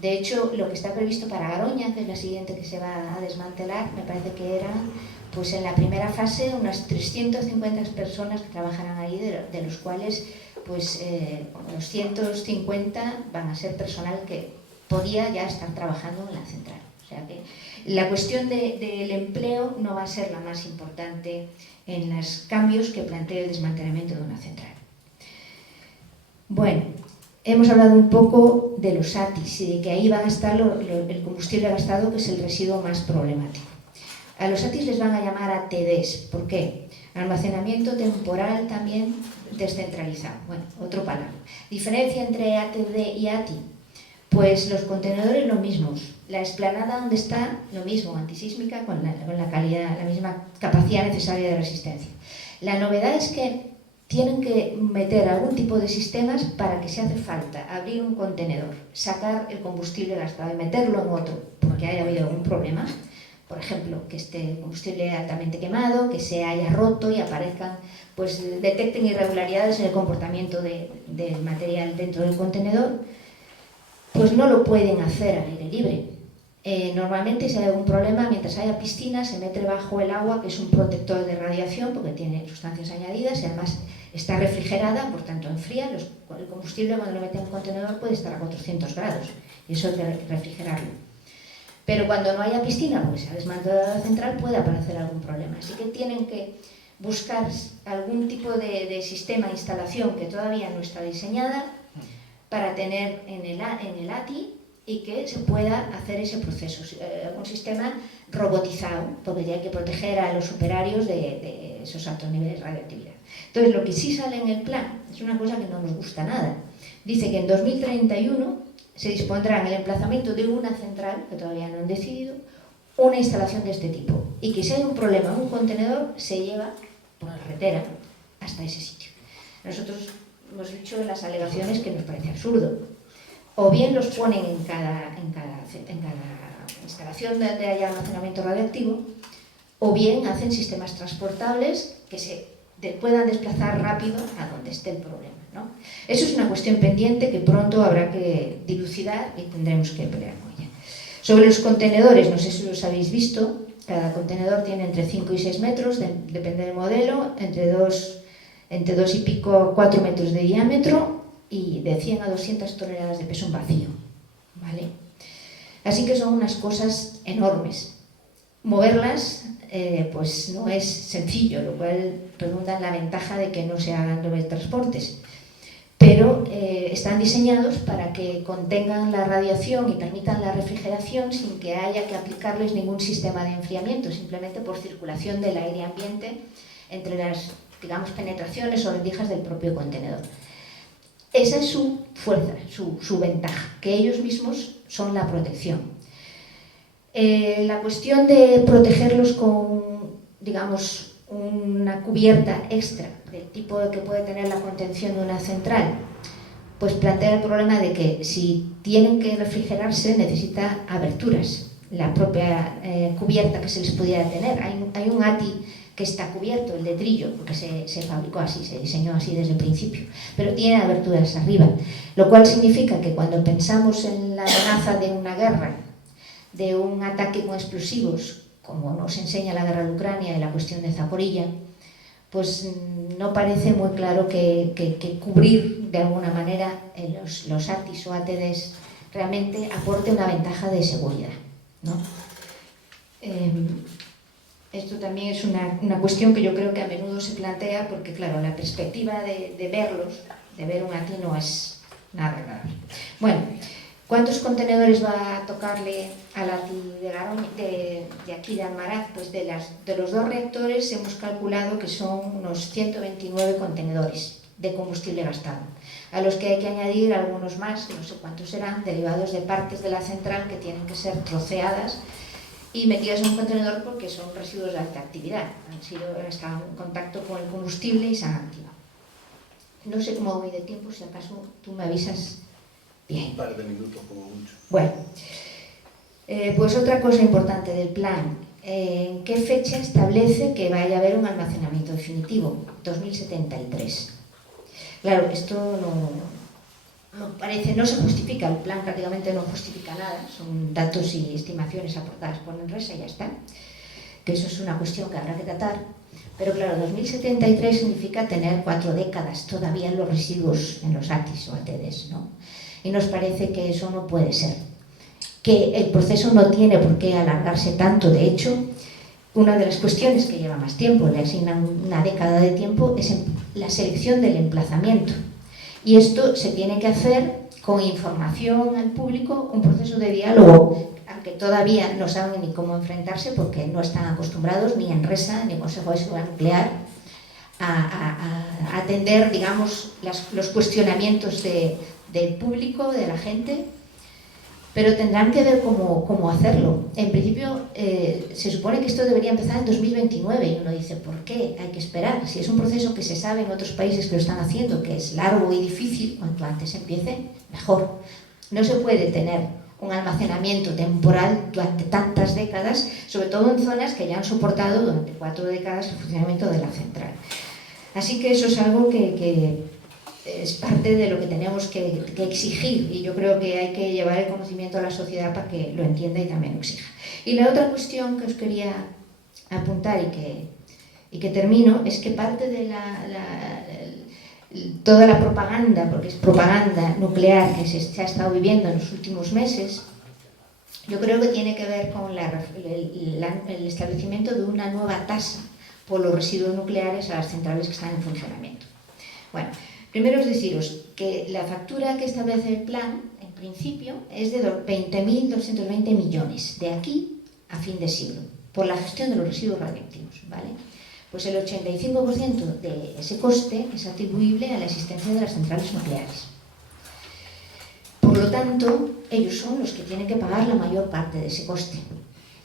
De hecho, lo que está previsto para Garoña, que es la siguiente que se va a desmantelar, me parece que eran, pues en la primera fase, unas 350 personas que trabajarán ahí, de los cuales, pues, unos 150 van a ser personal que podía ya estar trabajando en la central. O sea que la cuestión del empleo no va a ser la más importante en los cambios que plantea el desmantelamiento de una central. Bueno, hemos hablado un poco de los ATIs y de que ahí va a estar el combustible gastado, que es el residuo más problemático. A los ATIs les van a llamar ATDs. ¿Por qué? Almacenamiento temporal también descentralizado. Bueno, otro palabra. Diferencia entre ATD y ATI. Pues los contenedores lo mismos. La explanada donde está, lo mismo, antisísmica con la calidad, la misma capacidad necesaria de resistencia. La novedad es que tienen que meter algún tipo de sistemas para que si hace falta abrir un contenedor, sacar el combustible gastado y meterlo en otro, porque haya habido algún problema, por ejemplo, que esté combustible altamente quemado, que se haya roto y aparezcan, pues detecten irregularidades en el comportamiento del material dentro del contenedor, pues no lo pueden hacer al aire libre. Normalmente si hay algún problema, mientras haya piscina, se mete bajo el agua, que es un protector de radiación porque tiene sustancias añadidas y además está refrigerada, por tanto enfría. El combustible cuando lo meten en un contenedor puede estar a 400 grados y eso hay que refrigerarlo. Pero cuando no haya piscina, porque se ha desmantelado la central, puede aparecer algún problema. Así que tienen que buscar algún tipo de sistema, instalación que todavía no está diseñada para tener en el ATI y que se pueda hacer ese proceso. Un sistema robotizado, porque ya hay que proteger a los operarios de esos altos niveles de radioactividad. Entonces, lo que sí sale en el plan es una cosa que no nos gusta nada. Dice que en 2031 se dispondrá en el emplazamiento de una central, que todavía no han decidido, una instalación de este tipo. Y que si hay un problema en un contenedor, se lleva por carretera hasta ese sitio. Nosotros hemos dicho en las alegaciones que nos parece absurdo. O bien los ponen en cada instalación donde haya almacenamiento radioactivo, o bien hacen sistemas transportables que se puedan desplazar rápido a donde esté el problema, ¿no? Eso es una cuestión pendiente que pronto habrá que dilucidar y tendremos que pelear con ella. Sobre los contenedores, no sé si los habéis visto, cada contenedor tiene entre 5 y 6 metros, depende del modelo, entre 2 y pico, 4 metros de diámetro y de 100 a 200 toneladas de peso en vacío, ¿vale? Así que son unas cosas enormes. Moverlas pues no es sencillo, lo cual redunda en la ventaja de que no se hagan dobles transportes. Pero están diseñados para que contengan la radiación y permitan la refrigeración sin que haya que aplicarles ningún sistema de enfriamiento, simplemente por circulación del aire ambiente entre las, digamos, penetraciones o rendijas del propio contenedor. Esa es su fuerza, su ventaja, que ellos mismos son la protección. La cuestión de protegerlos con, digamos, una cubierta extra del tipo que puede tener la contención de una central, pues plantea el problema de que si tienen que refrigerarse necesita aberturas, la propia cubierta que se les pudiera tener. Hay un ATI que está cubierto, el de Trillo, porque se fabricó así, se diseñó así desde el principio, pero tiene aberturas arriba, lo cual significa que cuando pensamos en la amenaza de una guerra, de un ataque con explosivos, como nos enseña la guerra de Ucrania y la cuestión de Zaporilla, pues no parece muy claro que cubrir de alguna manera los ATIs o ATDs realmente aporte una ventaja de seguridad, ¿no? Esto también es una cuestión que yo creo que a menudo se plantea porque, claro, la perspectiva de verlos, de ver un ATI no es nada agradable. Bueno, ¿cuántos contenedores va a tocarle al ATI de aquí de Almaraz? Pues de los dos reactores hemos calculado que son unos 129 contenedores de combustible gastado, a los que hay que añadir algunos más, no sé cuántos serán, derivados de partes de la central que tienen que ser troceadas y metidas en un contenedor porque son residuos de alta actividad, han estado en contacto con el combustible y se han activado. No sé cómo voy de tiempo, si acaso tú me avisas. Bien. Un par de minutos como mucho. Bueno, pues otra cosa importante del plan. ¿En qué fecha establece que vaya a haber un almacenamiento definitivo? 2073. Claro, esto no se justifica, el plan prácticamente no justifica nada, son datos y estimaciones aportadas por Enresa y ya está, que eso es una cuestión que habrá que tratar, pero claro, 2073 significa tener 4 décadas todavía en los residuos, en los ATIs o ATDs, ¿no? Y nos parece que eso no puede ser, que el proceso no tiene por qué alargarse tanto. De hecho, una de las cuestiones que lleva más tiempo, le asignan una década de tiempo, es la selección del emplazamiento. Y esto se tiene que hacer con información al público, un proceso de diálogo, aunque todavía no saben ni cómo enfrentarse porque no están acostumbrados ni Enresa ni Consejo de Seguridad Nuclear a atender, digamos, los cuestionamientos del público, de la gente, pero tendrán que ver cómo hacerlo. En principio, se supone que esto debería empezar en 2029 y uno dice, ¿por qué hay que esperar? Si es un proceso que se sabe en otros países que lo están haciendo, que es largo y difícil, cuanto antes empiece, mejor. No se puede tener un almacenamiento temporal durante tantas décadas, sobre todo en zonas que ya han soportado durante 4 décadas el funcionamiento de la central. Así que eso es algo que es parte de lo que tenemos que exigir, y yo creo que hay que llevar el conocimiento a la sociedad para que lo entienda y también lo exija. Y la otra cuestión que os quería apuntar y que termino es que parte de toda la propaganda, porque es propaganda nuclear que se ha estado viviendo en los últimos meses, yo creo que tiene que ver con el establecimiento de una nueva tasa por los residuos nucleares a las centrales que están en funcionamiento. Bueno, primero es deciros que la factura que establece el plan, en principio, es de 20.220 millones, de aquí a fin de siglo, por la gestión de los residuos radiactivos, ¿vale? Pues el 85% de ese coste es atribuible a la existencia de las centrales nucleares. Por lo tanto, ellos son los que tienen que pagar la mayor parte de ese coste.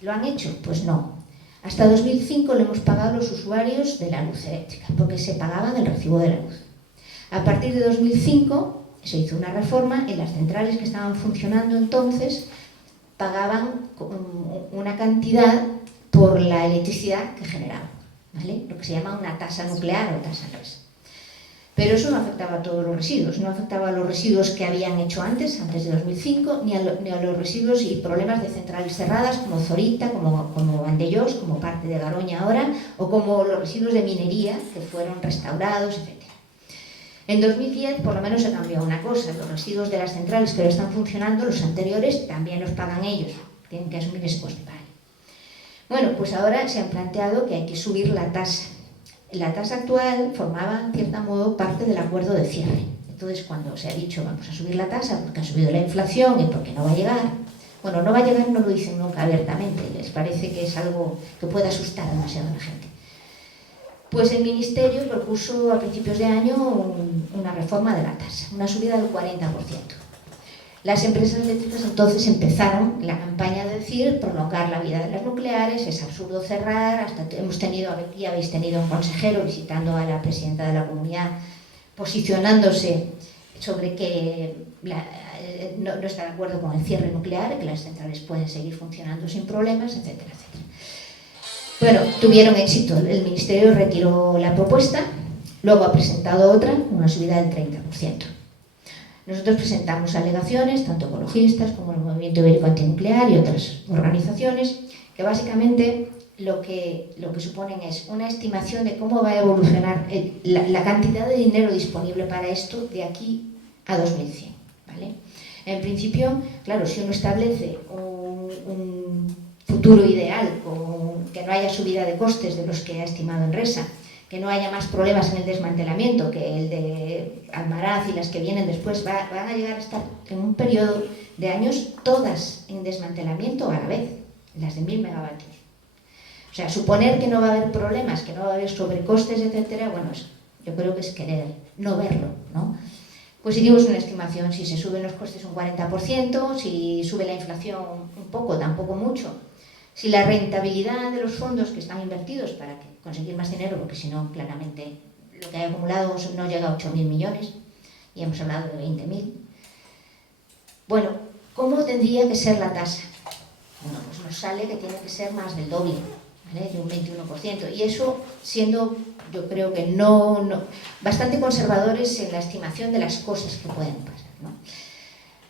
¿Lo han hecho? Pues no. Hasta 2005 lo hemos pagado los usuarios de la luz eléctrica, porque se pagaban el recibo de la luz. A partir de 2005 se hizo una reforma y las centrales que estaban funcionando entonces pagaban una cantidad por la electricidad que generaban, ¿vale? Lo que se llama una tasa nuclear o tasa RES. Pero eso no afectaba a todos los residuos, no afectaba a los residuos que habían hecho antes de 2005, ni a los residuos y problemas de centrales cerradas como Zorita, como Vandellós, como parte de Garoña ahora, o como los residuos de minería que fueron restaurados, etc. En 2010 por lo menos se cambió una cosa, los residuos de las centrales que no están funcionando, los anteriores, también los pagan ellos, tienen que asumir ese coste. Bueno, pues ahora se han planteado que hay que subir la tasa. La tasa actual formaba, en cierto modo, parte del acuerdo de cierre. Entonces, cuando se ha dicho vamos a subir la tasa porque ha subido la inflación y porque no va a llegar, bueno, no va a llegar no lo dicen nunca abiertamente, les parece que es algo que puede asustar demasiado a la gente. Pues el Ministerio propuso a principios de año una reforma de la tasa, una subida del 40%. Las empresas eléctricas entonces empezaron la campaña de decir prolongar la vida de las nucleares, es absurdo cerrar, hasta aquí habéis tenido un consejero visitando a la presidenta de la comunidad posicionándose sobre que no está de acuerdo con el cierre nuclear, que las centrales pueden seguir funcionando sin problemas, etcétera, etcétera. Bueno, tuvieron éxito, el Ministerio retiró la propuesta, luego ha presentado otra, una subida del 30%. Nosotros presentamos alegaciones, tanto ecologistas como el Movimiento Ibérico Antinuclear y otras organizaciones, que básicamente lo que suponen es una estimación de cómo va a evolucionar la cantidad de dinero disponible para esto de aquí a 2100, ¿vale? En principio, claro, si uno establece un futuro ideal, que no haya subida de costes de los que ha estimado Enresa, que no haya más problemas en el desmantelamiento, que el de Almaraz y las que vienen después van a llegar a estar en un periodo de años todas en desmantelamiento a la vez, las de 1000 megavatios. O sea, suponer que no va a haber problemas, que no va a haber sobrecostes, etcétera, bueno, yo creo que es querer no verlo, ¿no? Pues hicimos una estimación, si se suben los costes un 40%, si sube la inflación un poco, tampoco mucho, si la rentabilidad de los fondos que están invertidos para conseguir más dinero, porque si no, claramente lo que hay acumulado no llega a 8.000 millones, y hemos hablado de 20.000. Bueno, ¿cómo tendría que ser la tasa? Bueno, pues nos sale que tiene que ser más del doble, ¿vale? De un 21%, y eso siendo, yo creo que bastante conservadores en la estimación de las cosas que pueden pasar, ¿no?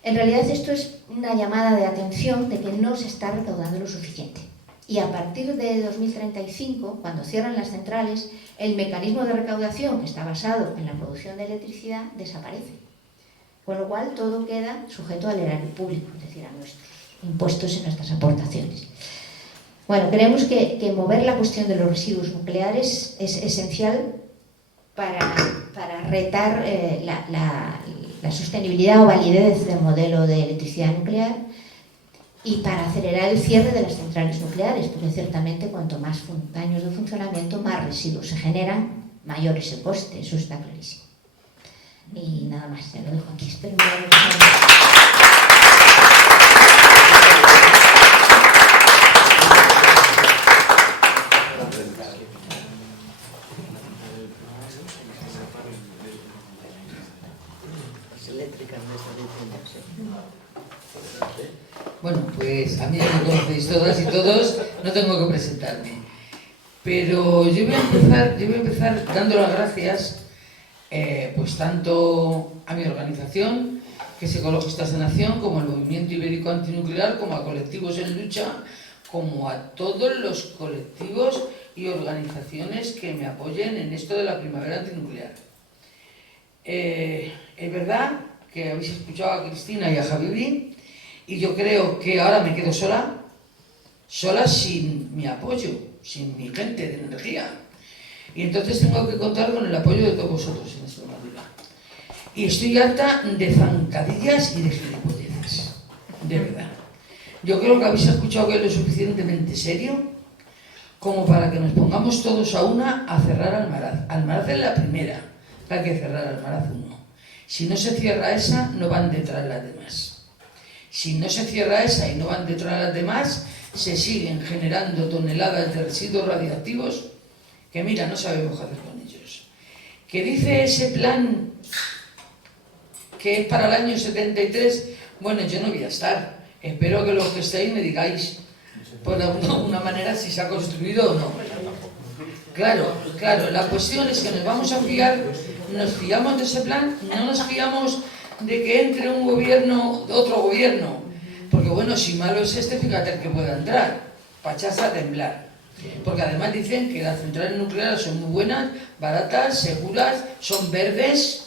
En realidad esto es una llamada de atención de que no se está recaudando lo suficiente. Y a partir de 2035, cuando cierran las centrales, el mecanismo de recaudación, que está basado en la producción de electricidad, desaparece. Con lo cual, todo queda sujeto al erario público, es decir, a nuestros impuestos y nuestras aportaciones. Bueno, creemos que mover la cuestión de los residuos nucleares es esencial para retar la sostenibilidad o validez del modelo de electricidad nuclear y para acelerar el cierre de las centrales nucleares, porque ciertamente cuanto más años de funcionamiento, más residuos se generan mayor es el coste, eso está clarísimo. Y nada más, ya lo dejo aquí, espero que Bueno, pues a mí ya me conocéis todas y todos, no tengo que presentarme. Pero yo voy a empezar dando las gracias pues tanto a mi organización, que es Ecologistas de Nación, como al Movimiento Ibérico Antinuclear, como a Colectivos en Lucha, como a todos los colectivos y organizaciones que me apoyen en esto de la primavera antinuclear. Es verdad que habéis escuchado a Cristina y a Javier, y yo creo que ahora me quedo sola sin mi apoyo, sin mi gente de energía. Y entonces tengo que contar con el apoyo de todos vosotros en Extremadura. Y estoy harta de zancadillas y de gilipolleces, de verdad. Yo creo que habéis escuchado que es lo suficientemente serio como para que nos pongamos todos a una a cerrar Almaraz. Almaraz es la primera que hay que cerrar, Almaraz 1. Si no se cierra esa, no van detrás las demás. Si no se cierra esa y no van detrás las demás, se siguen generando toneladas de residuos radioactivos que, mira, no sabemos qué hacer con ellos. ¿Qué dice ese plan que es para el año 73? Bueno, yo no voy a estar. Espero que los que estéis me digáis, por alguna manera, si se ha construido o no. Claro, la cuestión es que nos vamos a fiar, nos fiamos de ese plan, no nos fiamos de que entre un gobierno, otro gobierno, porque bueno, si malo es este, fíjate el que pueda entrar, para echarse a temblar, porque además dicen que las centrales nucleares son muy buenas, baratas, seguras, son verdes,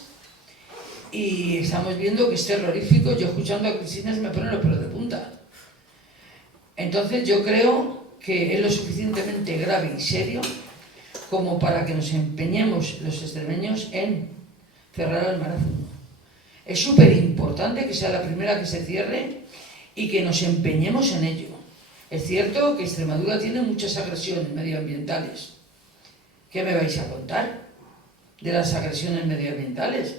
y estamos viendo que es terrorífico. Yo escuchando a Cristina se me ponen los pelos de punta. Entonces yo creo que es lo suficientemente grave y serio como para que nos empeñemos los extremeños en cerrar Almaraz 1. Es súper importante que sea la primera que se cierre y que nos empeñemos en ello. Es cierto que Extremadura tiene muchas agresiones medioambientales. ¿Qué me vais a contar de las agresiones medioambientales?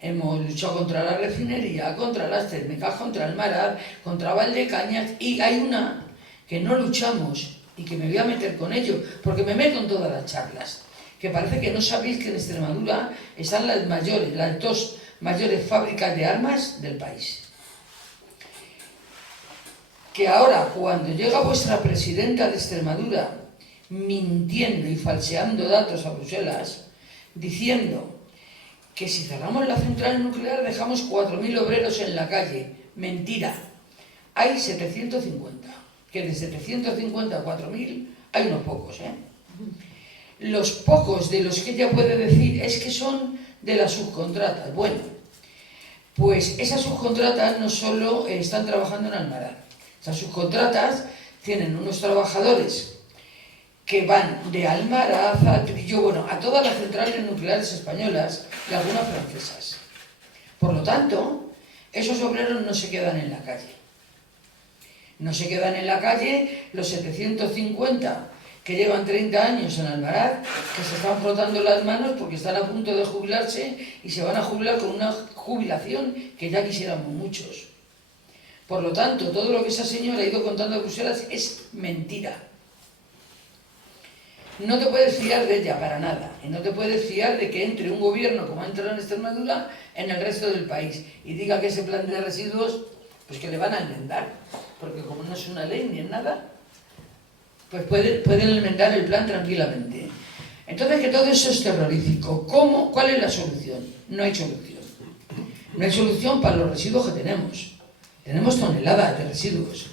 Hemos luchado contra la refinería, contra las térmicas, contra Almaraz, contra Valdecañas, y hay una que no luchamos y que me voy a meter con ello, porque me meto en todas las charlas, que parece que no sabéis que en Extremadura están las dos mayores fábricas de armas del país. Que ahora, cuando llega vuestra presidenta de Extremadura mintiendo y falseando datos a Bruselas, diciendo que si cerramos la central nuclear dejamos 4.000 obreros en la calle. Mentira. Hay 750. Que de 750 a 4.000 hay unos pocos, ¿eh? Los pocos de los que ella puede decir es que son de las subcontratas. Bueno, pues esas subcontratas no solo están trabajando en Almaraz. Esas subcontratas tienen unos trabajadores que van de Almaraz a Trillo, bueno, a todas las centrales nucleares españolas y algunas francesas. Por lo tanto, esos obreros no se quedan en la calle. No se quedan en la calle los 750 que llevan 30 años en Almaraz, que se están frotando las manos porque están a punto de jubilarse y se van a jubilar con una jubilación que ya quisiéramos muchos. Por lo tanto, todo lo que esa señora ha ido contando a Bruselas es mentira. No te puedes fiar de ella para nada, y no te puedes fiar de que entre un gobierno como ha entrado en Extremadura en el resto del país y diga que ese plan de residuos, pues que le van a enmendar, porque como no es una ley ni es nada, pues pueden enmendar el plan tranquilamente. Entonces, que todo eso es terrorífico. ¿Cómo? ¿Cuál es la solución? No hay solución. No hay solución para los residuos que tenemos. Tenemos toneladas de residuos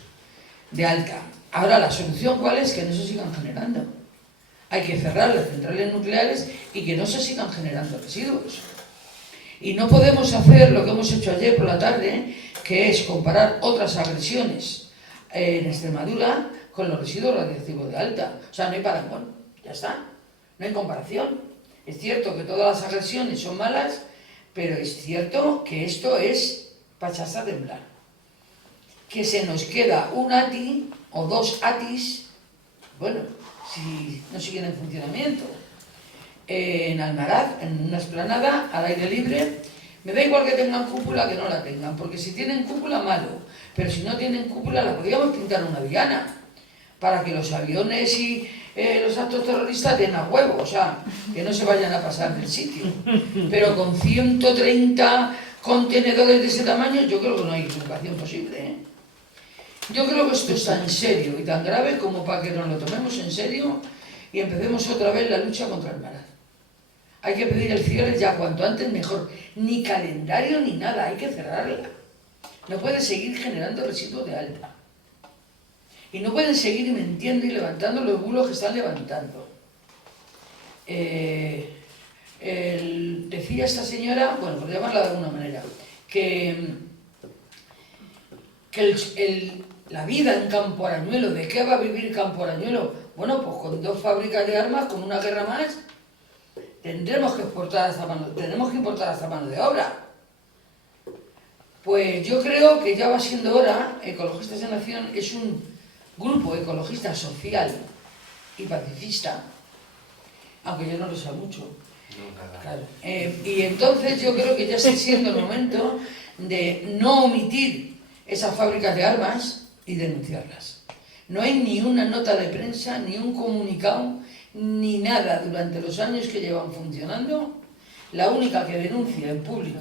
de alta. Ahora, ¿la solución cuál es? Que no se sigan generando. Hay que cerrar las centrales nucleares y que no se sigan generando residuos. Y no podemos hacer lo que hemos hecho ayer por la tarde, que es comparar otras agresiones en Extremadura con los residuos radiactivos de alta. O sea, no hay parangón, ya está. No hay comparación. Es cierto que todas las agresiones son malas, pero es cierto que esto es para echarse a temblar. Que se nos queda un ATI o dos ATIs, bueno, si no siguen en funcionamiento. en Almaraz, en una explanada, al aire libre. Me da igual que tengan cúpula que no la tengan, porque si tienen cúpula, malo. Pero si no tienen cúpula, la podríamos pintar una diana, para que los aviones y los actos terroristas den a huevo, o sea, que no se vayan a pasar del sitio. Pero con 130 contenedores de ese tamaño, yo creo que no hay educación posible, ¿eh? Yo creo que esto es tan serio y tan grave como para que nos lo tomemos en serio y empecemos otra vez la lucha contra el Almaraz. Hay que pedir el cierre ya cuanto antes mejor. Ni calendario ni nada, hay que cerrarla. No puede seguir generando residuos de alta. Y no pueden seguir mintiendo y levantando los bulos que están levantando. Decía esta señora, bueno, por llamarla de alguna manera, que la vida en Campo Arañuelo, ¿de qué va a vivir Campo Arañuelo? Bueno, pues con 2 fábricas de armas, con una guerra más, tenemos que importar hasta mano de obra. Pues yo creo que ya va siendo hora. Ecologistas en Acción es un grupo ecologista social y pacifista, aunque yo no lo sé mucho. Claro. Y entonces yo creo que ya está siendo el momento de no omitir esas fábricas de armas y denunciarlas. No hay ni una nota de prensa, ni un comunicado, ni nada durante los años que llevan funcionando. La única que denuncia en público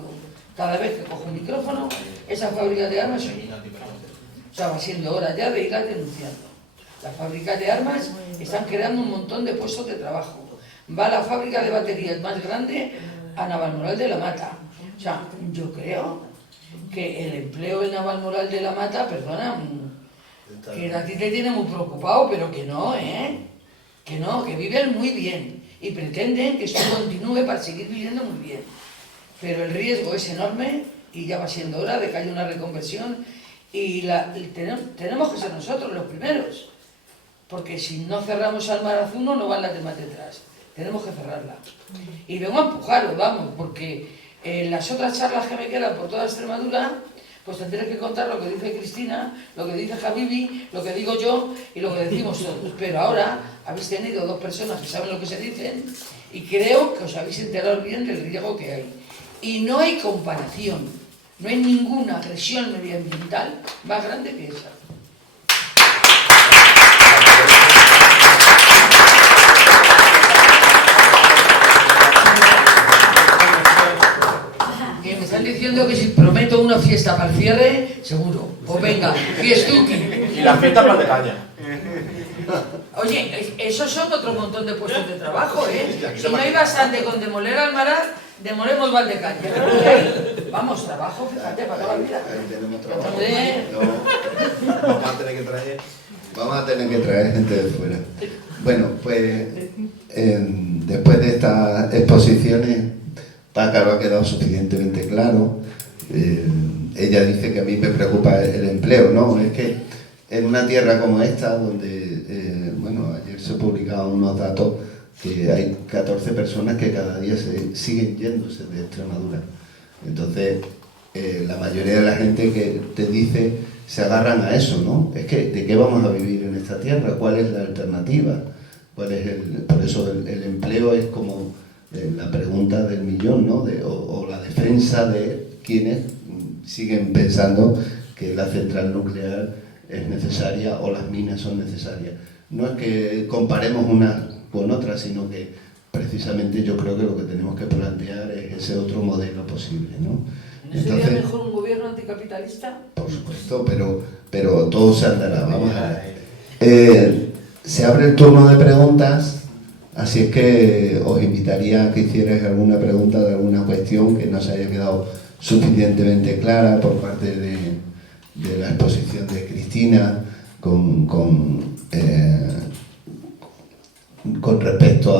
cada vez que coge un micrófono, esa fábrica de armas soy yo. O sea, va siendo hora ya de irlas denunciando. Las fábricas de armas están creando un montón de puestos de trabajo. Va la fábrica de baterías más grande a Navalmoral de la Mata. O sea, yo creo que el empleo en Navalmoral de la Mata, perdona, que a ti te tiene muy preocupado, pero que no, que no, que viven muy bien y pretenden que esto continúe para seguir viviendo muy bien. Pero el riesgo es enorme y ya va siendo hora de que haya una reconversión y tenemos que ser nosotros los primeros, porque si no cerramos Almaraz 1 no van las demás detrás, tenemos que cerrarla. Y vengo a empujaros, vamos, porque en las otras charlas que me quedan por toda Extremadura, pues tendré que contar lo que dice Cristina, lo que dice Javibi, lo que digo yo y lo que decimos todos. Pero ahora habéis tenido 2 personas que saben lo que se dicen y creo que os habéis enterado bien del riesgo que hay. Y no hay comparación, no hay ninguna agresión medioambiental más grande que esa. Que me están diciendo que si prometo una fiesta para el cierre, seguro. Pues venga, fiestuki. Y la fiesta para de caña. Oye, esos son otro montón de puestos de trabajo, ¿eh? Si no hay bastante con demoler Almaraz, demolemos Valdecaña. Vamos, trabajo, fíjate, para toda la vida. Tenemos trabajo. No. Vamos a tener que traer gente de fuera. Bueno, pues después de estas exposiciones, Paca lo ha quedado suficientemente claro. Ella dice que a mí me preocupa el empleo, ¿no? Es que en una tierra como esta, donde, bueno, ayer se publicaban unos datos que hay 14 personas que cada día siguen yéndose de Extremadura. Entonces, la mayoría de la gente que te dice se agarran a eso, ¿no? Es que, ¿de qué vamos a vivir en esta tierra? ¿Cuál es la alternativa? Por eso el empleo es como la pregunta del millón, ¿no? O la defensa de quienes siguen pensando que la central nuclear es necesaria o las minas son necesarias. No es que comparemos una con otra, sino que precisamente yo creo que lo que tenemos que plantear es ese otro modelo posible, ¿no? ¿No sería mejor un gobierno anticapitalista? Por supuesto, pero todo se andará. Vamos a ver. Se abre el turno de preguntas, así es que os invitaría a que hicierais alguna pregunta de alguna cuestión que no se haya quedado suficientemente clara por parte de la exposición de Cristina con respecto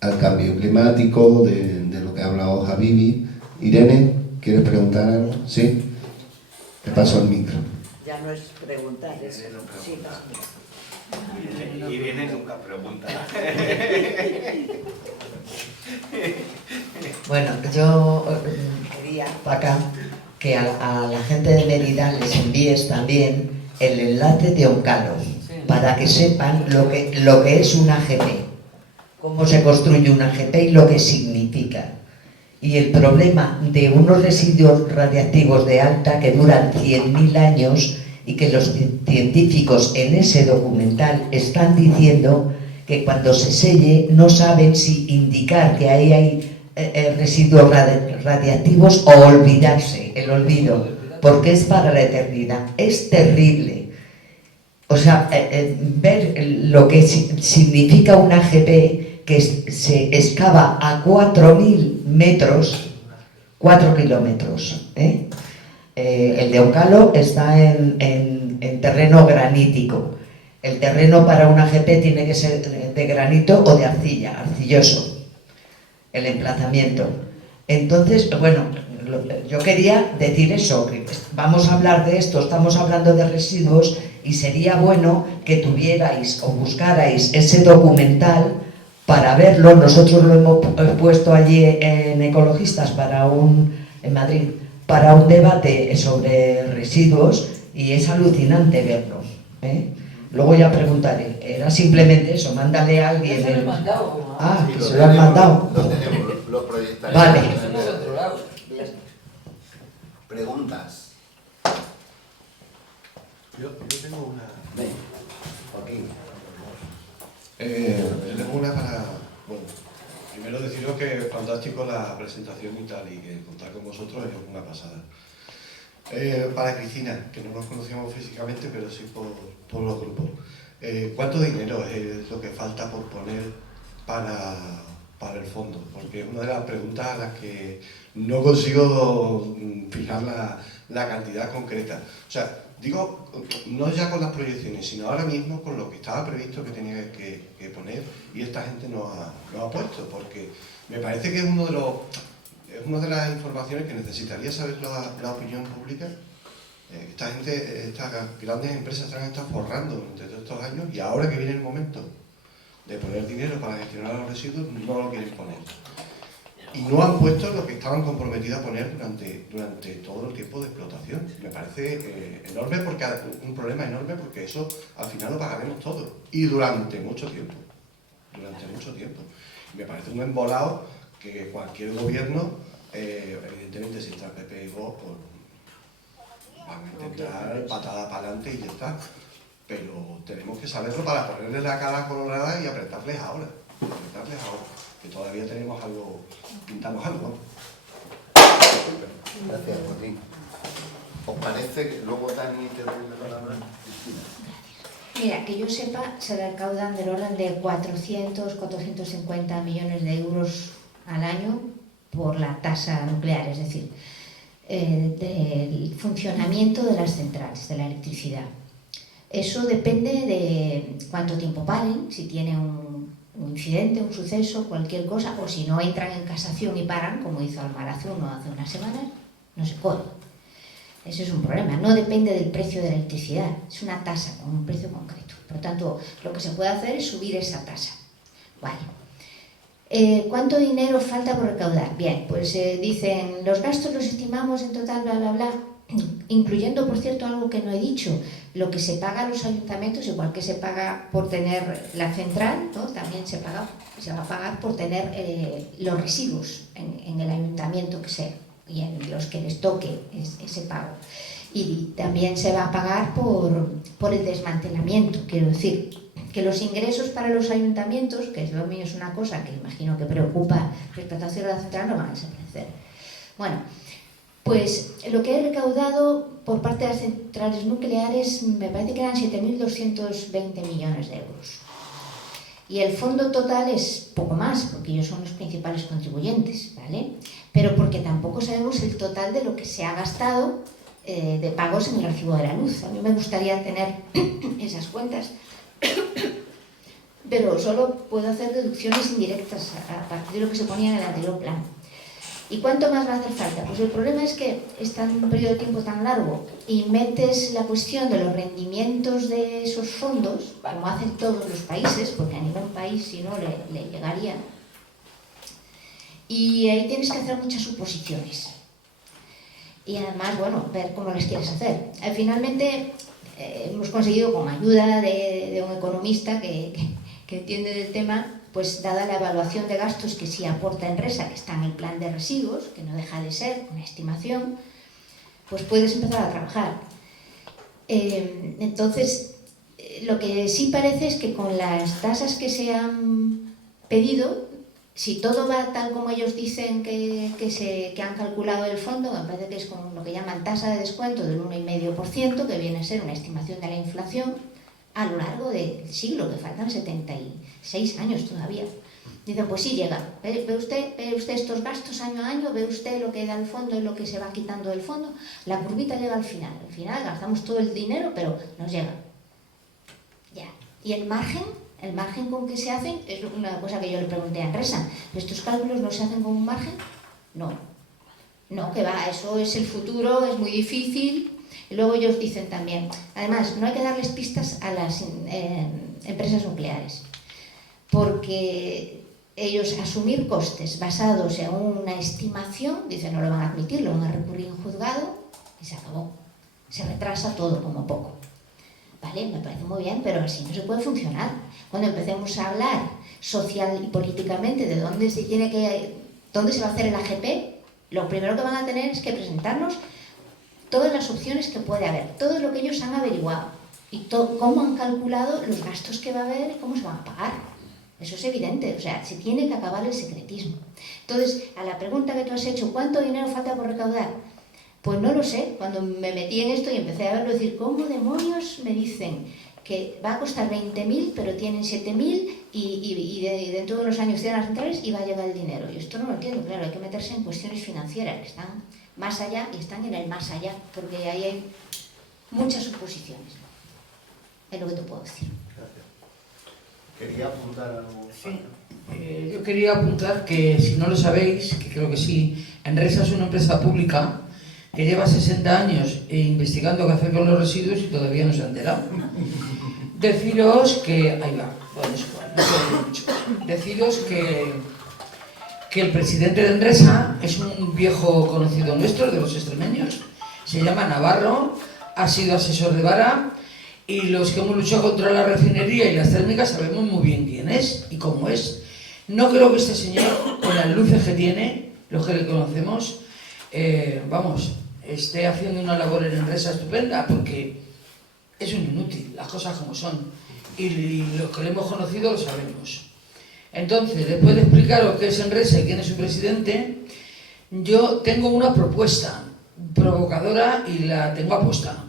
al cambio climático, de lo que ha hablado Javibi. Irene, ¿quieres preguntar algo? ¿Sí? Te paso el micro. Ya no es preguntar, es... Sí, Irene nunca pregunta. Bueno, yo quería, Paca, que a la gente de Mérida les envíes también el enlace de Oncalos, para que sepan lo que es una AGP. cómo se construye una AGP y lo que significa. Y el problema de unos residuos radiactivos de alta que duran 100.000 años y que los científicos en ese documental están diciendo que cuando se selle no saben si indicar que ahí hay residuos radiactivos o olvidarse, el olvido, porque es para la eternidad. Es terrible. O sea, ver lo que significa una AGP que se excava a 4.000 metros, 4 kilómetros. El de Oncalo está en terreno granítico. El terreno para una AGP tiene que ser de granito o de arcilla, arcilloso, el emplazamiento. Entonces, bueno, yo quería decir eso, que vamos a hablar de esto, estamos hablando de residuos y sería bueno que tuvierais o buscarais ese documental para verlo. Nosotros lo hemos puesto allí en Ecologistas en Madrid para un debate sobre residuos y es alucinante verlo. Luego ya preguntaré, era simplemente eso, mándale a alguien. Ya se lo he mandado. Ah, Sí, que se lo han mandado. Lo tenemos, lo proyectaremos. Vale. Eso no es otro lado. Preguntas. Yo tengo una. Ven, Joaquín. Tengo una para. Bueno, primero deciros que es fantástico la presentación y tal, y que contar con vosotros es una pasada. Para Cristina, que no nos conocíamos físicamente, pero sí por los grupos. ¿Cuánto dinero es lo que falta por poner para el fondo? Porque es una de las preguntas a las que no consigo fijar la cantidad concreta. O sea, digo, no ya con las proyecciones, sino ahora mismo con lo que estaba previsto que tenía que poner y esta gente no ha puesto, porque me parece que es una de las informaciones que necesitaría saber la opinión pública. Esta gente, estas grandes empresas se han estado forrando durante todos estos años y ahora que viene el momento de poner dinero para gestionar los residuos, no lo quieren poner. Y no han puesto lo que estaban comprometidos a poner durante todo el tiempo de explotación. Me parece enorme, porque un problema enorme, porque eso al final lo pagaremos todos. Y durante mucho tiempo. Durante mucho tiempo. Me parece un embolado que cualquier gobierno, evidentemente si entra el PP y Vox, pues, van a intentar patada para adelante y ya está. Pero tenemos que saberlo para ponerle la cara colorada y apretarles ahora. Que todavía tenemos algo, pintamos algo. Gracias, Joaquín. ¿Os parece que luego Dani te doy la palabra? Cristina. Mira, que yo sepa, se recaudan del orden de 450 millones de euros al año por la tasa nuclear, es decir, del funcionamiento de las centrales, de la electricidad. Eso depende de cuánto tiempo paren, si tienen un incidente, un suceso, cualquier cosa, o si no entran en casación y paran, como hizo Almaraz 1 hace unas semanas, no se puede. Ese es un problema, no depende del precio de la electricidad, es una tasa con un precio concreto. Por lo tanto, lo que se puede hacer es subir esa tasa. Vale. ¿Cuánto dinero falta por recaudar? Bien, pues dicen, los gastos los estimamos en total, bla, bla, bla, incluyendo, por cierto, algo que no he dicho, lo que se paga a los ayuntamientos, igual que se paga por tener la central, ¿no? También se va a pagar por tener los residuos en el ayuntamiento que sea, y en los que les toque ese pago. Y también se va a pagar por el desmantelamiento, quiero decir, que los ingresos para los ayuntamientos, que es lo mío, es una cosa que imagino que preocupa la explotación de la central, no van a desaparecer. Bueno, pues lo que he recaudado por parte de las centrales nucleares me parece que eran 7.220 millones de euros. Y el fondo total es poco más, porque ellos son los principales contribuyentes, ¿vale? Pero porque tampoco sabemos el total de lo que se ha gastado de pagos en el recibo de la luz. A mí me gustaría tener esas cuentas, pero solo puedo hacer deducciones indirectas a partir de lo que se ponía en el anterior plan. ¿Y cuánto más va a hacer falta? Pues el problema es que está en un periodo de tiempo tan largo y metes la cuestión de los rendimientos de esos fondos, como hacen todos los países, porque a ningún país si no le llegaría, y ahí tienes que hacer muchas suposiciones. Y además, bueno, ver cómo las quieres hacer. Finalmente, hemos conseguido, con ayuda de un economista que entiende del tema, pues dada la evaluación de gastos que sí aporta Enresa, que está en el plan de residuos, que no deja de ser una estimación, pues puedes empezar a trabajar. Entonces, lo que sí parece es que con las tasas que se han pedido, si todo va tal como ellos dicen que han calculado el fondo, me parece que es con lo que llaman tasa de descuento del 1,5%, que viene a ser una estimación de la inflación a lo largo del siglo, que faltan 76 años todavía. Dicen, pues sí llega. ¿Ve usted estos gastos año a año? ¿Ve usted lo que da el fondo y lo que se va quitando del fondo? La curvita llega al final. Al final gastamos todo el dinero, pero nos llega. Ya. Y el margen con que se hacen, es una cosa que yo le pregunté a Enresa. ¿Estos cálculos no se hacen con un margen? No. No, que va, eso es el futuro, es muy difícil. Y luego ellos dicen también, además, no hay que darles pistas a las empresas nucleares, porque ellos asumir costes basados en una estimación, dicen, no lo van a admitir, lo van a recurrir en juzgado y se acabó. Se retrasa todo como poco. Vale, me parece muy bien, pero así no se puede funcionar. Cuando empecemos a hablar social y políticamente de dónde se va a hacer el AGP, lo primero que van a tener es que presentarnos todas las opciones que puede haber, todo lo que ellos han averiguado y cómo han calculado los gastos que va a haber y cómo se van a pagar. Eso es evidente, o sea, se tiene que acabar el secretismo. Entonces, a la pregunta que tú has hecho, ¿cuánto dinero falta por recaudar? Pues no lo sé. Cuando me metí en esto y empecé a verlo, decir, ¿cómo demonios me dicen que va a costar 20.000, pero tienen 7.000 y dentro de unos años cierran las centrales y va a llegar el dinero? Y esto no lo entiendo, claro, hay que meterse en cuestiones financieras que están más allá y están en el más allá, porque ahí hay muchas suposiciones. Es lo que te puedo decir. Gracias. Quería apuntar algo. Sí. Yo quería apuntar que, si no lo sabéis, que creo que sí, Enresa es una empresa pública que lleva 60 años investigando qué hacer con los residuos y todavía no se ha enterado. Deciros que... Ahí va, bueno, es igual, no quiero mucho. Deciros que el presidente de Enresa es un viejo conocido nuestro, de los extremeños. Se llama Navarro, ha sido asesor de Vara, y los que hemos luchado contra la refinería y las térmicas sabemos muy bien quién es y cómo es. No creo que este señor, con las luces que tiene, los que le conocemos, esté haciendo una labor en Enresa estupenda, porque es un inútil, las cosas como son, y los que le hemos conocido lo sabemos. Entonces, después de explicaros qué es Enresa y quién es su presidente, yo tengo una propuesta provocadora y la tengo apuesta.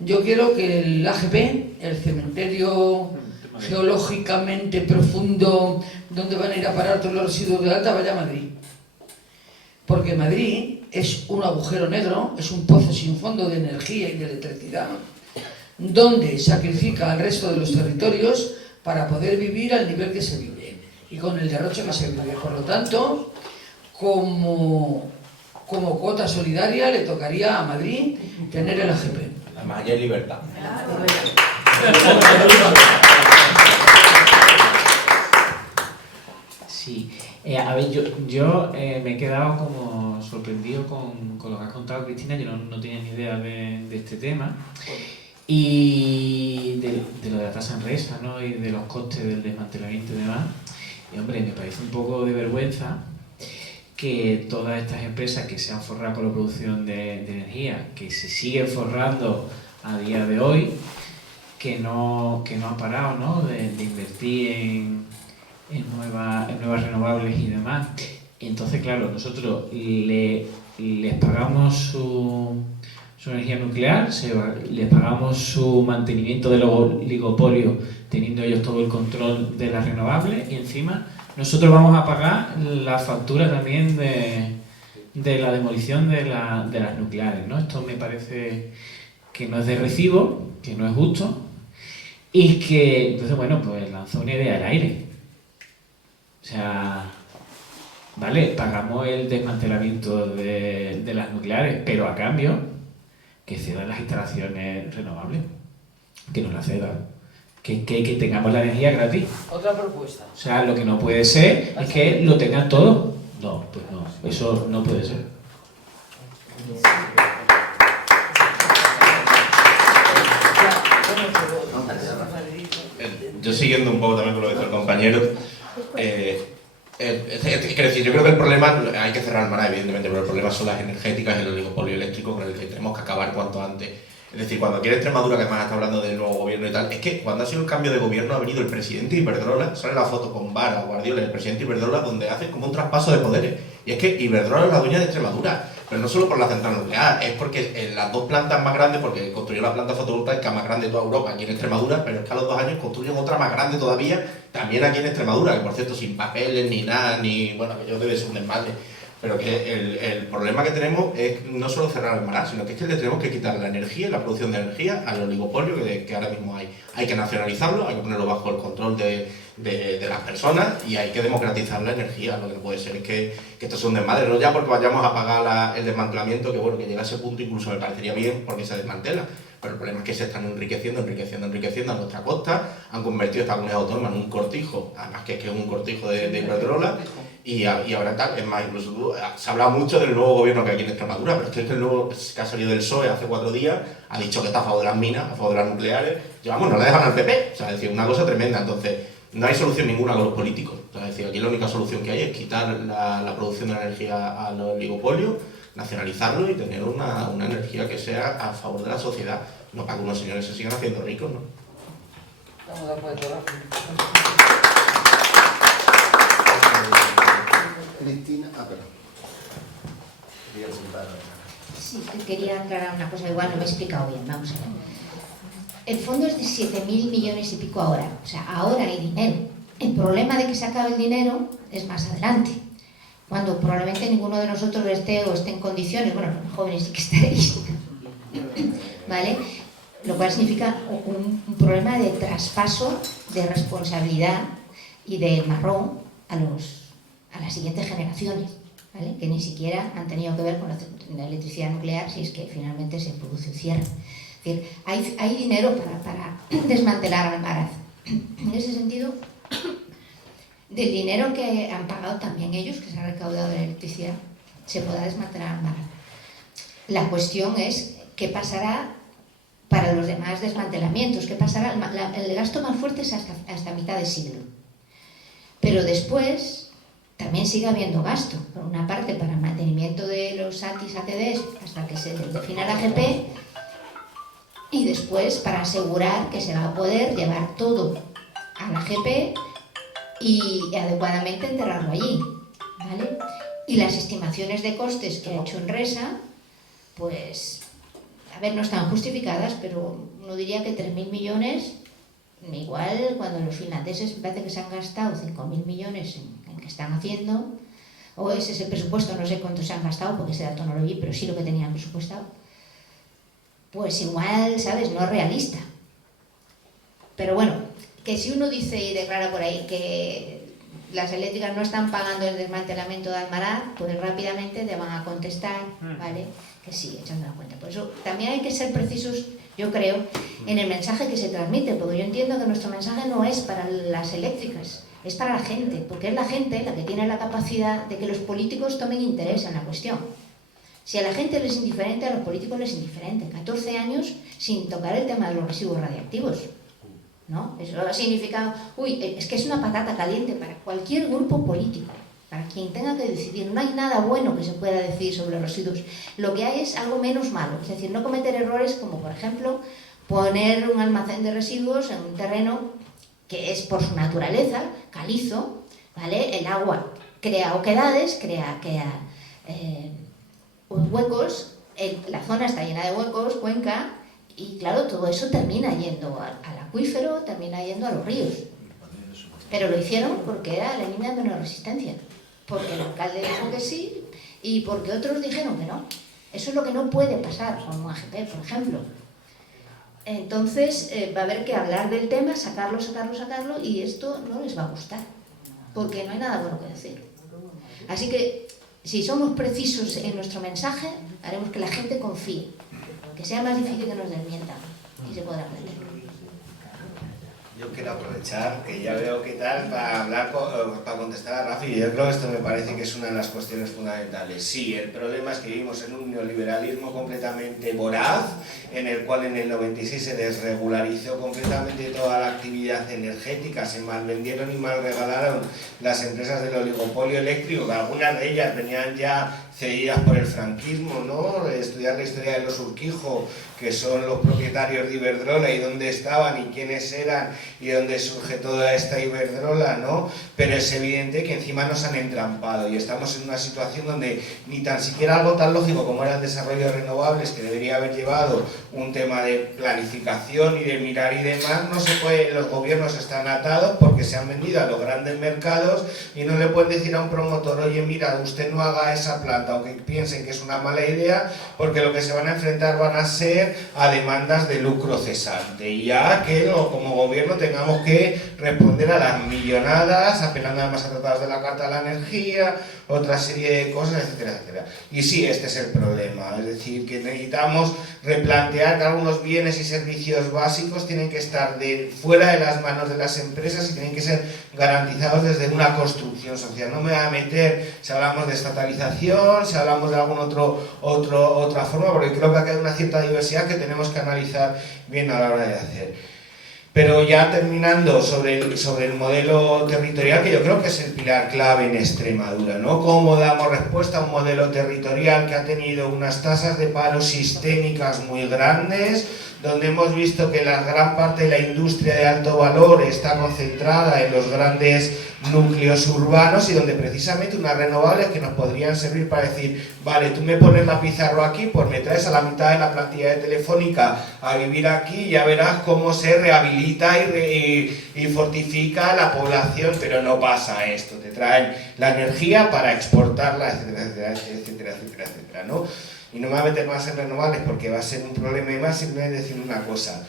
Yo quiero que el AGP, el cementerio geológicamente profundo donde van a ir a parar todos los residuos de Alta, vaya a Madrid. Porque Madrid es un agujero negro, es un pozo sin fondo de energía y de electricidad, donde sacrifica al resto de los territorios para poder vivir al nivel que se vive y con el derroche que se vive. Por lo tanto, como cuota solidaria le tocaría a Madrid tener el AGP. La mayor libertad. Sí, a ver, yo me he quedado como sorprendido con lo que has contado, Cristina. Yo no tenía ni idea de este tema y de lo de la tasa Enresa, ¿no? Y de los costes del desmantelamiento y demás. Y hombre, me parece un poco de vergüenza que todas estas empresas que se han forrado con la producción de energía, que se siguen forrando a día de hoy, que no han parado, ¿no? de invertir en nuevas renovables y demás. Y entonces, claro, nosotros les pagamos su energía nuclear, les pagamos su mantenimiento del oligopolio, teniendo ellos todo el control de las renovables, y encima nosotros vamos a pagar la factura también de la demolición de las nucleares, ¿no? Esto me parece que no es de recibo, que no es justo, y que, entonces, bueno, pues lanzó una idea al aire. O sea, vale, pagamos el desmantelamiento de las nucleares, pero a cambio que cedan las instalaciones renovables, que nos las cedan. Que tengamos la energía gratis. Otra propuesta. O sea, lo que no puede ser es que lo tengan todo. No, pues no, eso no puede ser. Yo siguiendo un poco también con lo que dice el compañero, Quiero decir, yo creo que el problema, hay que cerrar Almaraz, evidentemente, pero el problema son las energéticas y el oligopolio eléctrico con el que tenemos que acabar cuanto antes. Es decir, cuando quiere Extremadura, que además está hablando del nuevo gobierno y tal, es que cuando ha sido el cambio de gobierno ha venido el presidente Iberdrola, sale la foto con Vara, Guardiola, el presidente Iberdrola, donde hace como un traspaso de poderes. Y es que Iberdrola es la dueña de Extremadura, pero no solo por la central nuclear, es porque en las dos plantas más grandes, porque construyó la planta fotovoltaica más grande de toda Europa aquí en Extremadura, pero es que a los 2 años construyen otra más grande todavía, también aquí en Extremadura, que por cierto sin papeles ni nada, ni bueno, aquello debe ser un desmadre. Pero que el problema que tenemos es no solo cerrar Almaraz, sino que es que le tenemos que quitar la energía, la producción de energía al oligopolio que ahora mismo hay. Hay que nacionalizarlo, hay que ponerlo bajo el control de las personas y hay que democratizar la energía. Lo que no puede ser es que esto sea un desmadre, no ya porque vayamos a pagar el desmantelamiento, que bueno, que llega a ese punto incluso me parecería bien porque se desmantela. Pero el problema es que se están enriqueciendo a nuestra costa, han convertido esta comunidad autónoma en un cortijo, además que es un cortijo de Iberdrola, y ahora tal, es más, incluso se ha hablado mucho del nuevo gobierno que hay aquí en Extremadura, pero es que el nuevo que ha salido del PSOE hace 4 días ha dicho que está a favor de las minas, a favor de las nucleares, y vamos, no le dejan al PP, o sea, es decir, una cosa tremenda. Entonces no hay solución ninguna con los políticos, o sea, es decir, aquí la única solución que hay es quitar la producción de energía al oligopolio, nacionalizarlo y tener una energía que sea a favor de la sociedad, no para que unos señores se sigan haciendo ricos, ¿no? Estamos de acuerdo. Cristina, perdón. Quería preguntar. Sí, quería aclarar una cosa, igual no me he explicado bien, vamos a ver. El fondo es de 7.000 millones y pico ahora, o sea, ahora hay dinero. El problema de que se acabe el dinero es más adelante, cuando probablemente ninguno de nosotros esté en condiciones, bueno, los jóvenes sí que estaréis, ¿vale? Lo cual significa un problema de traspaso de responsabilidad y de marrón a las siguientes generaciones, ¿vale? Que ni siquiera han tenido que ver con la electricidad nuclear si es que finalmente se produce un cierre. Es decir, hay dinero para desmantelar Almaraz. En ese sentido, del dinero que han pagado también ellos, que se ha recaudado de la electricidad, se podrá desmantelar Almaraz. La cuestión es qué pasará para los demás desmantelamientos, qué pasará. El gasto más fuerte es hasta mitad de siglo. Pero después también sigue habiendo gasto, por una parte para el mantenimiento de los ATIs, ATDs, hasta que se defina la AGP, y después para asegurar que se va a poder llevar todo a la AGP y adecuadamente enterrarlo allí, ¿vale? Y las estimaciones de costes que ha hecho Enresa, pues, a ver, no están justificadas, pero uno diría que 3.000 millones, igual cuando los finlandeses parece que se han gastado 5.000 millones en que están haciendo, o ese es el presupuesto, no sé cuánto se han gastado, porque ese dato no lo vi, pero sí lo que tenían presupuestado, pues igual, ¿sabes?, no es realista. Pero bueno, que si uno dice y declara por ahí que las eléctricas no están pagando el desmantelamiento de Almaraz, pues rápidamente te van a contestar, ¿vale?, que sí, echando la cuenta. Por eso también hay que ser precisos, yo creo, en el mensaje que se transmite, porque yo entiendo que nuestro mensaje no es para las eléctricas, es para la gente, porque es la gente la que tiene la capacidad de que los políticos tomen interés en la cuestión. Si a la gente les es indiferente, a los políticos les es indiferente. 14 años sin tocar el tema de los residuos radiactivos, ¿no? Eso ha significado, es que es una patata caliente para cualquier grupo político, para quien tenga que decidir. No hay nada bueno que se pueda decir sobre los residuos. Lo que hay es algo menos malo, es decir, no cometer errores como, por ejemplo, poner un almacén de residuos en un terreno que es por su naturaleza calizo, ¿vale? El agua crea oquedades, crea huecos, la zona está llena de huecos, cuenca, y claro, todo eso termina yendo al acuífero, termina yendo a los ríos. Pero lo hicieron porque era la línea de menor resistencia, porque el alcalde dijo que sí y porque otros dijeron que no. Eso es lo que no puede pasar con un AGP, por ejemplo. Entonces va a haber que hablar del tema, sacarlo, y esto no les va a gustar, porque no hay nada bueno que decir. Así que si somos precisos en nuestro mensaje, haremos que la gente confíe, que sea más difícil que nos desmientan y se podrá aprender. Yo quiero aprovechar que ya veo qué tal para hablar, para contestar a Rafi. Yo creo que esto me parece que es una de las cuestiones fundamentales. Sí, el problema es que vivimos en un neoliberalismo completamente voraz, en el cual en el 96 se desregularizó completamente toda la actividad energética, se malvendieron y malregalaron las empresas del oligopolio eléctrico, que algunas de ellas venían ya cedidas por el franquismo, ¿no? Estudiar la historia de los Urquijo, que son los propietarios de Iberdrola y dónde estaban y quiénes eran y dónde surge toda esta Iberdrola, ¿no? Pero es evidente que encima nos han entrampado y estamos en una situación donde ni tan siquiera algo tan lógico como era el desarrollo de renovables, que debería haber llevado un tema de planificación y de mirar y demás, no se puede, los gobiernos están atados porque se han vendido a los grandes mercados y no le pueden decir a un promotor, oye, mira, usted no haga esa planta, aunque piensen que es una mala idea, porque lo que se van a enfrentar van a ser a demandas de lucro cesante, y ya que como gobierno tengamos que responder a las millonadas, apelando además a tratados de la Carta de la Energía, otra serie de cosas, etcétera, etcétera. Y sí, este es el problema, es decir, que necesitamos replantear que algunos bienes y servicios básicos tienen que estar fuera de las manos de las empresas y tienen que ser garantizados desde una construcción social. No me voy a meter si hablamos de estatalización, si hablamos de alguna otra forma, porque creo que aquí hay una cierta diversidad que tenemos que analizar bien a la hora de hacer. Pero ya terminando sobre el modelo territorial, que yo creo que es el pilar clave en Extremadura, ¿no? Cómo damos respuesta a un modelo territorial que ha tenido unas tasas de paro sistémicas muy grandes, donde hemos visto que la gran parte de la industria de alto valor está concentrada en los grandes núcleos urbanos y donde precisamente unas renovables que nos podrían servir para decir, vale, tú me pones la pizarra aquí, pues me traes a la mitad de la plantilla de Telefónica a vivir aquí y ya verás cómo se rehabilita y fortifica la población, pero no pasa esto, te traen la energía para exportarla, etcétera, etcétera, etcétera, etcétera, etcétera, ¿no? Y no me voy a meter más en renovables porque va a ser un problema y más, simplemente decir una cosa.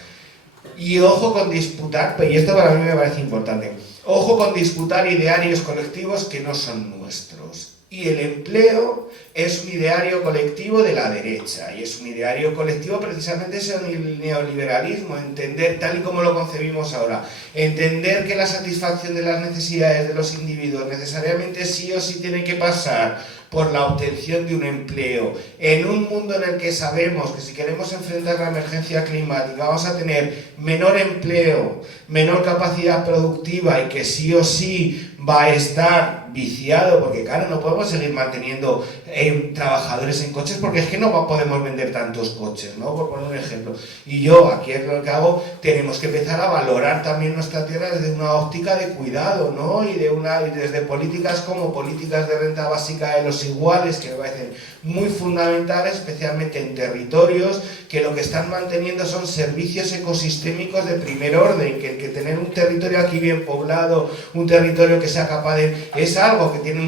Y ojo con disputar, y esto para mí me parece importante, ojo con disputar idearios colectivos que no son nuestros. Y el empleo es un ideario colectivo de la derecha, y es un ideario colectivo precisamente ese neoliberalismo, entender tal y como lo concebimos ahora, entender que la satisfacción de las necesidades de los individuos necesariamente sí o sí tiene que pasar por la obtención de un empleo, en un mundo en el que sabemos que si queremos enfrentar la emergencia climática vamos a tener menor empleo, menor capacidad productiva y que sí o sí va a estar viciado, porque claro, no podemos seguir manteniendo trabajadores en coches porque es que no podemos vender tantos coches, ¿no? Por poner un ejemplo. Y yo, aquí es lo que hago, tenemos que empezar a valorar también nuestra tierra desde una óptica de cuidado, ¿no? Y desde políticas como políticas de renta básica de los iguales, que me parecen muy fundamentales, especialmente en territorios que lo que están manteniendo son servicios ecosistémicos de primer orden, que tener un territorio aquí bien poblado, un territorio que sea capaz de... es algo que tiene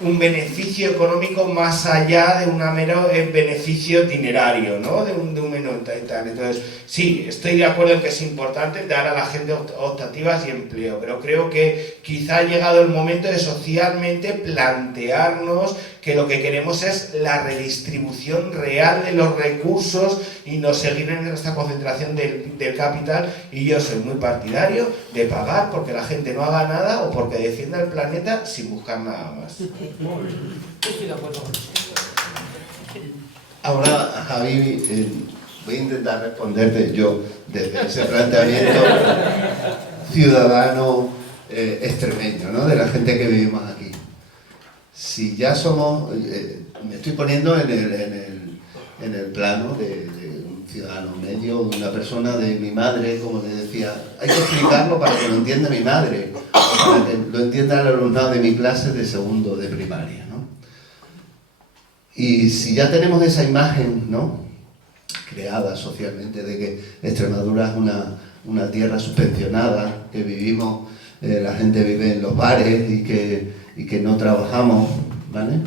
un beneficio económico más allá de un mero beneficio dinerario, ¿no? De un menor y tal. Entonces, sí, estoy de acuerdo en que es importante dar a la gente optativas y empleo, pero creo que quizá ha llegado el momento de socialmente plantearnos que lo que queremos es la redistribución real de los recursos y no seguir en esta concentración del capital, y yo soy muy partidario de pagar porque la gente no haga nada o porque defienda el planeta sin buscar nada más. Estoy de acuerdo con eso. Ahora, Javi, voy a intentar responderte yo desde ese planteamiento ciudadano extremeño, ¿no? De la gente que vivimos aquí. Si ya somos, me estoy poniendo en el plano de un ciudadano medio, de una persona, de mi madre, como le decía, hay que explicarlo para que lo entienda mi madre, o para que lo entienda el alumnado de mi clase de segundo de primaria, ¿no? Y si ya tenemos esa imagen, ¿no?, creada socialmente de que Extremadura es una tierra subvencionada, que vivimos, la gente vive en los bares y que no trabajamos, ¿vale?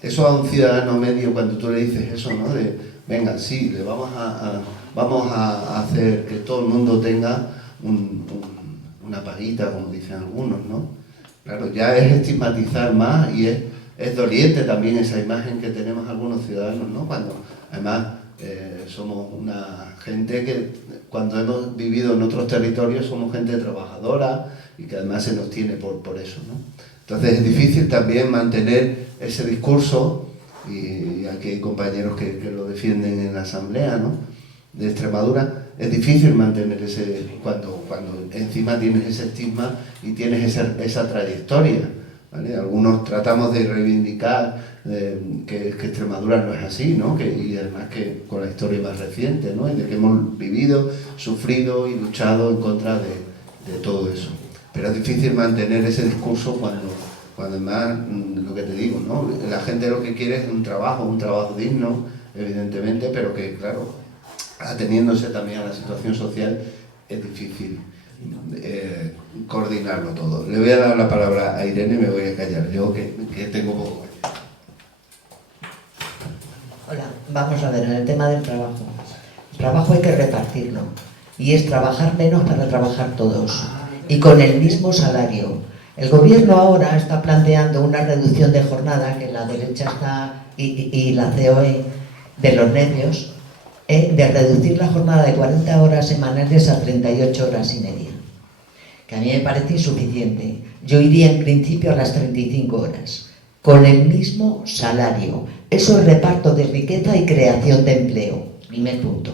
Eso a un ciudadano medio, cuando tú le dices eso, ¿no?, de venga, sí, vamos a hacer que todo el mundo tenga una paguita, como dicen algunos, ¿no? Claro, ya es estigmatizar más y es doliente también esa imagen que tenemos algunos ciudadanos, ¿no? Cuando además Somos una gente que cuando hemos vivido en otros territorios somos gente trabajadora y que además se nos tiene por eso, ¿no? Entonces es difícil también mantener ese discurso, y aquí hay compañeros que lo defienden en la asamblea, ¿no?, de Extremadura. Es difícil mantener ese, cuando encima tienes ese estigma y tienes esa trayectoria, ¿vale? Algunos tratamos de reivindicar que Extremadura no es así, ¿no? Y además que con la historia más reciente, ¿no?, y de que hemos vivido, sufrido y luchado en contra de todo eso. Pero es difícil mantener ese discurso cuando además, lo que te digo, ¿no?, la gente lo que quiere es un trabajo digno, evidentemente, pero que, claro, ateniéndose también a la situación social, es difícil coordinarlo todo. Le voy a dar la palabra a Irene y me voy a callar, yo que tengo poco. Hola, vamos a ver, en el tema del trabajo. El trabajo hay que repartirlo, y es trabajar menos para trabajar todos, y con el mismo salario. El gobierno ahora está planteando una reducción de jornada, que la derecha está, y la COE, de los nervios, de reducir la jornada de 40 horas semanales a 38 horas y media, que a mí me parece insuficiente. Yo iría en principio a las 35 horas, con el mismo salario. Eso es reparto de riqueza y creación de empleo, primer punto.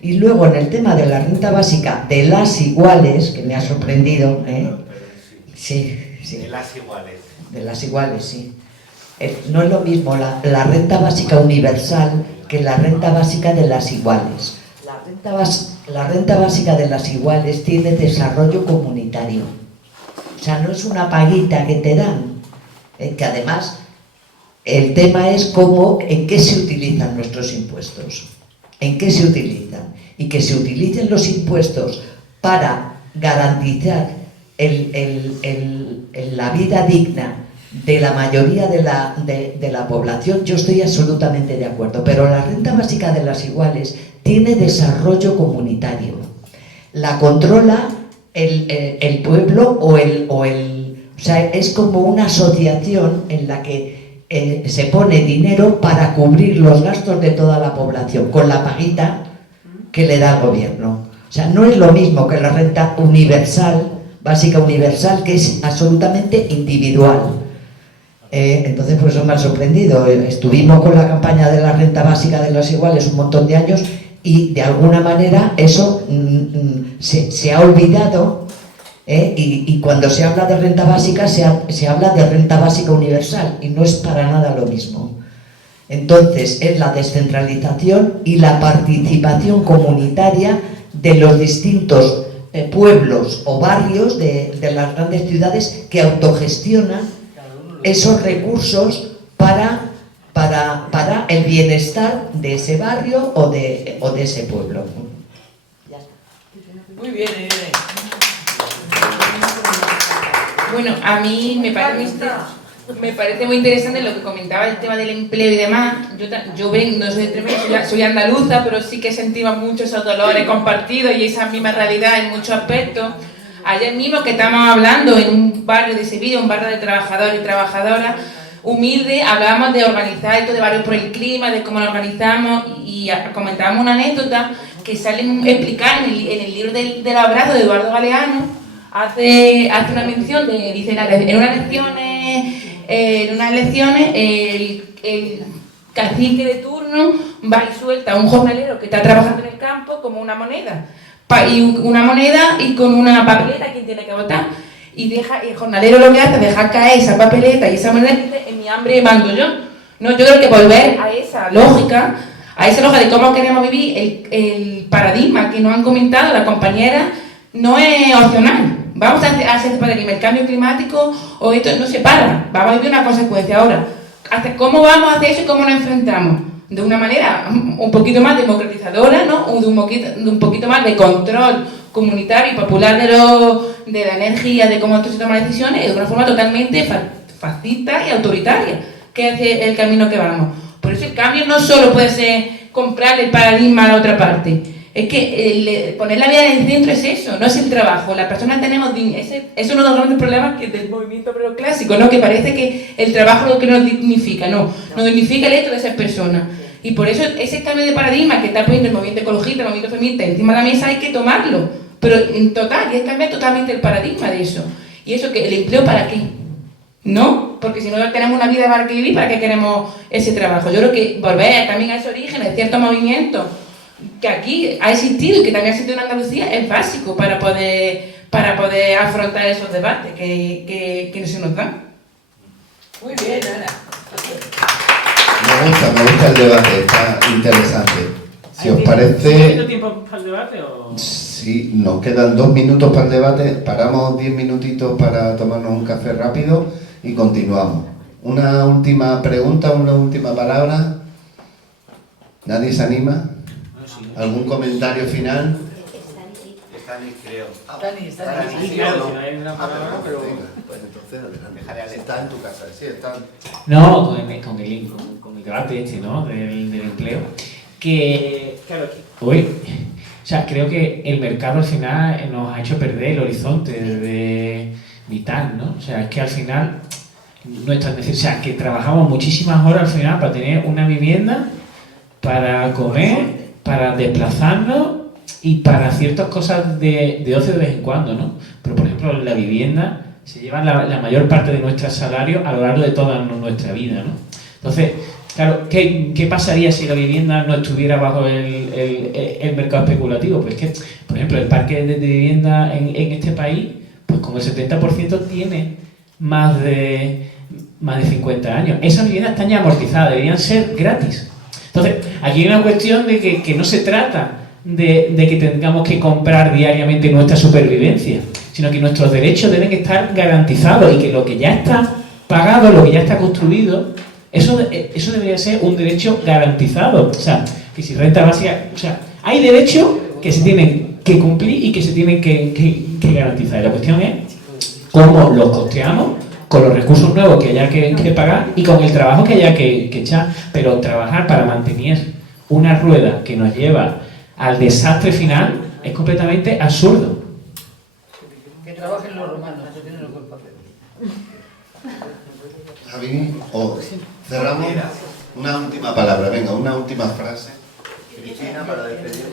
Y luego en el tema de la renta básica de las iguales, que me ha sorprendido, sí. De las iguales. De las iguales, sí. No es lo mismo la renta básica universal que la renta básica de las iguales. La renta básica de las iguales tiene desarrollo comunitario. O sea, no es una paguita que te dan, que además el tema es en qué se utilizan nuestros impuestos. En qué se utilizan. Y que se utilicen los impuestos para garantizar la vida digna de la mayoría de la población, yo estoy absolutamente de acuerdo, pero la renta básica de las iguales tiene desarrollo comunitario. La controla el pueblo o sea, es como una asociación en la que se pone dinero para cubrir los gastos de toda la población, con la paguita que le da el gobierno. O sea, no es lo mismo que la renta universal, básica universal, que es absolutamente individual. Entonces, pues eso me ha sorprendido. Estuvimos con la campaña de la renta básica de las iguales un montón de años y de alguna manera eso se ha olvidado, y cuando se habla de renta básica se habla de renta básica universal y no es para nada lo mismo. Entonces, es la descentralización y la participación comunitaria de los distintos pueblos o barrios de las grandes ciudades que autogestionan esos recursos para el bienestar de ese barrio o de ese pueblo. Muy bien, Bueno, a mí me parece muy interesante lo que comentaba el tema del empleo y demás. Yo no soy de Extremadura, soy andaluza, pero sí que sentimos mucho esos dolores compartidos y esa misma realidad en muchos aspectos. Ayer mismo que estamos hablando en un barrio de Sevilla, un barrio de trabajadores y trabajadoras humilde, hablábamos de organizar esto de barrios por el clima, de cómo lo organizamos, y comentábamos una anécdota que sale explicada en el libro del abrazo de Eduardo Galeano. Hace una mención dice en unas elecciones el cacique de turno va y suelta a un jornalero que está trabajando en el campo como una moneda. Y con una papeleta quien tiene que votar. Y el jornalero lo que hace es dejar caer esa papeleta y esa moneda y dice: en mi hambre mando yo. No, yo creo que volver a esa lógica de cómo queremos vivir, el paradigma que nos han comentado las compañeras, no es opcional. Vamos a hacer este paradigma, el cambio climático o esto no se para, vamos a vivir una consecuencia ahora. ¿Cómo vamos a hacer eso y cómo nos enfrentamos? De una manera un poquito más democratizadora, ¿no? O de un poquito más de control comunitario y popular de la energía, de cómo se toman decisiones, de una forma totalmente fascista y autoritaria, que es el camino que vamos. Por eso el cambio no solo puede ser comprar el paradigma a la otra parte, es que poner la vida en el centro es eso, no es el trabajo. Las personas tenemos es uno de los grandes problemas del movimiento clásico, ¿no? Que parece que el trabajo es lo que nos dignifica, no, nos dignifica el hecho de ser personas. Y por eso ese cambio de paradigma que está poniendo el movimiento ecologista, el movimiento feminista encima de la mesa hay que tomarlo. Pero en total, hay que cambiar totalmente el paradigma de eso. Y eso que el empleo, ¿para qué? ¿No? Porque si no tenemos una vida para que vivir, ¿para qué queremos ese trabajo? Yo creo que volver también a ese origen de ciertos movimientos que aquí ha existido y que también ha existido en Andalucía es básico para poder afrontar esos debates que no se nos dan. Muy bien, Ana. Me gusta el debate, está interesante. Si os ¿Hay parece... tiempo para el debate o...? Sí, nos quedan 2 minutos para el debate, paramos 10 minutitos para tomarnos un café rápido y continuamos. Una última pregunta, una última palabra. ¿Nadie se anima? ¿Algún comentario final? Stanley, creo. Dani, Claro, si no hay una palabra, pero... Pues entonces adelante. Está en tu casa, sí, está. No, con el debate este, ¿no? Del empleo. Que, claro, o sea, creo que el mercado al final nos ha hecho perder el horizonte de vital, ¿no? O sea, es que al final o sea, que trabajamos muchísimas horas al final para tener una vivienda, para comer, para desplazarnos y para ciertas cosas de ocio de vez en cuando, ¿no? Pero, por ejemplo, la vivienda se lleva la mayor parte de nuestro salario a lo largo de toda nuestra vida, ¿no? Entonces, claro, ¿qué pasaría si la vivienda no estuviera bajo el mercado especulativo? Pues que, por ejemplo, el parque de vivienda en este país, pues como el 70% tiene más de 50 años. Esas viviendas están ya amortizadas, deberían ser gratis. Entonces, aquí hay una cuestión de que no se trata de que tengamos que comprar diariamente nuestra supervivencia, sino que nuestros derechos deben estar garantizados y que lo que ya está pagado, lo que ya está construido, eso debería ser un derecho garantizado. O sea, que si renta básica... O sea, hay derechos que se tienen que cumplir y que se tienen que garantizar. Y la cuestión es cómo los costeamos con los recursos nuevos que haya que pagar y con el trabajo que haya que echar. Pero trabajar para mantener una rueda que nos lleva al desastre final es completamente absurdo. Que trabajen los romanos, que tienen el cuerpo. Javi, o cerramos una última palabra, venga, una última frase. Cristina, para despedirnos.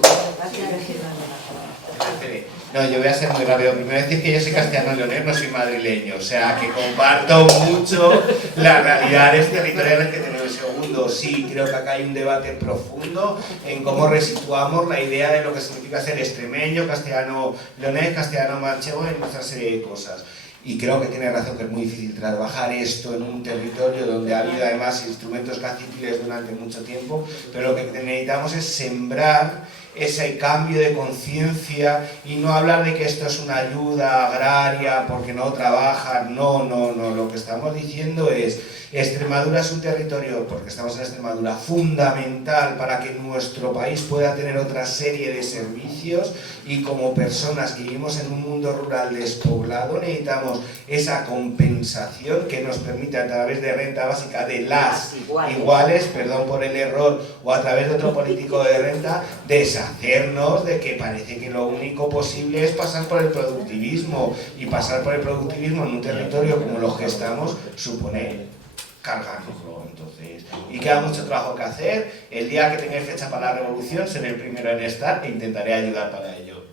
No, yo voy a ser muy rápido. Primero decir que yo soy castellano-leonés, no soy madrileño. O sea, que comparto mucho las realidades territoriales que tenemos. Segundo, sí, creo que acá hay un debate profundo en cómo resituamos la idea de lo que significa ser extremeño, castellano-leonés, castellano-manchego en nuestra serie de cosas. Y creo que tiene razón que es muy difícil trabajar esto en un territorio donde ha habido además instrumentos caciquiles durante mucho tiempo, pero lo que necesitamos es sembrar ese cambio de conciencia y no hablar de que esto es una ayuda agraria porque no trabajan, no, lo que estamos diciendo es Extremadura es un territorio, porque estamos en Extremadura, fundamental para que nuestro país pueda tener otra serie de servicios y como personas que vivimos en un mundo rural despoblado necesitamos esa compensación que nos permita a través de renta básica de las iguales, perdón por el error, o a través de otro político de renta, deshacernos de que parece que lo único posible es pasar por el productivismo y pasar por el productivismo en un territorio como los que estamos supone cargárnoslo. Entonces, y queda mucho trabajo que hacer. El día que tengáis fecha para la revolución seré el primero en estar e intentaré ayudar para ello.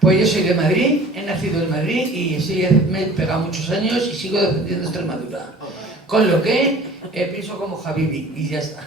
Pues yo soy de Madrid, he nacido en Madrid y sí, me he pegado muchos años y sigo defendiendo Extremadura. Con lo que pienso como Javibi y ya está.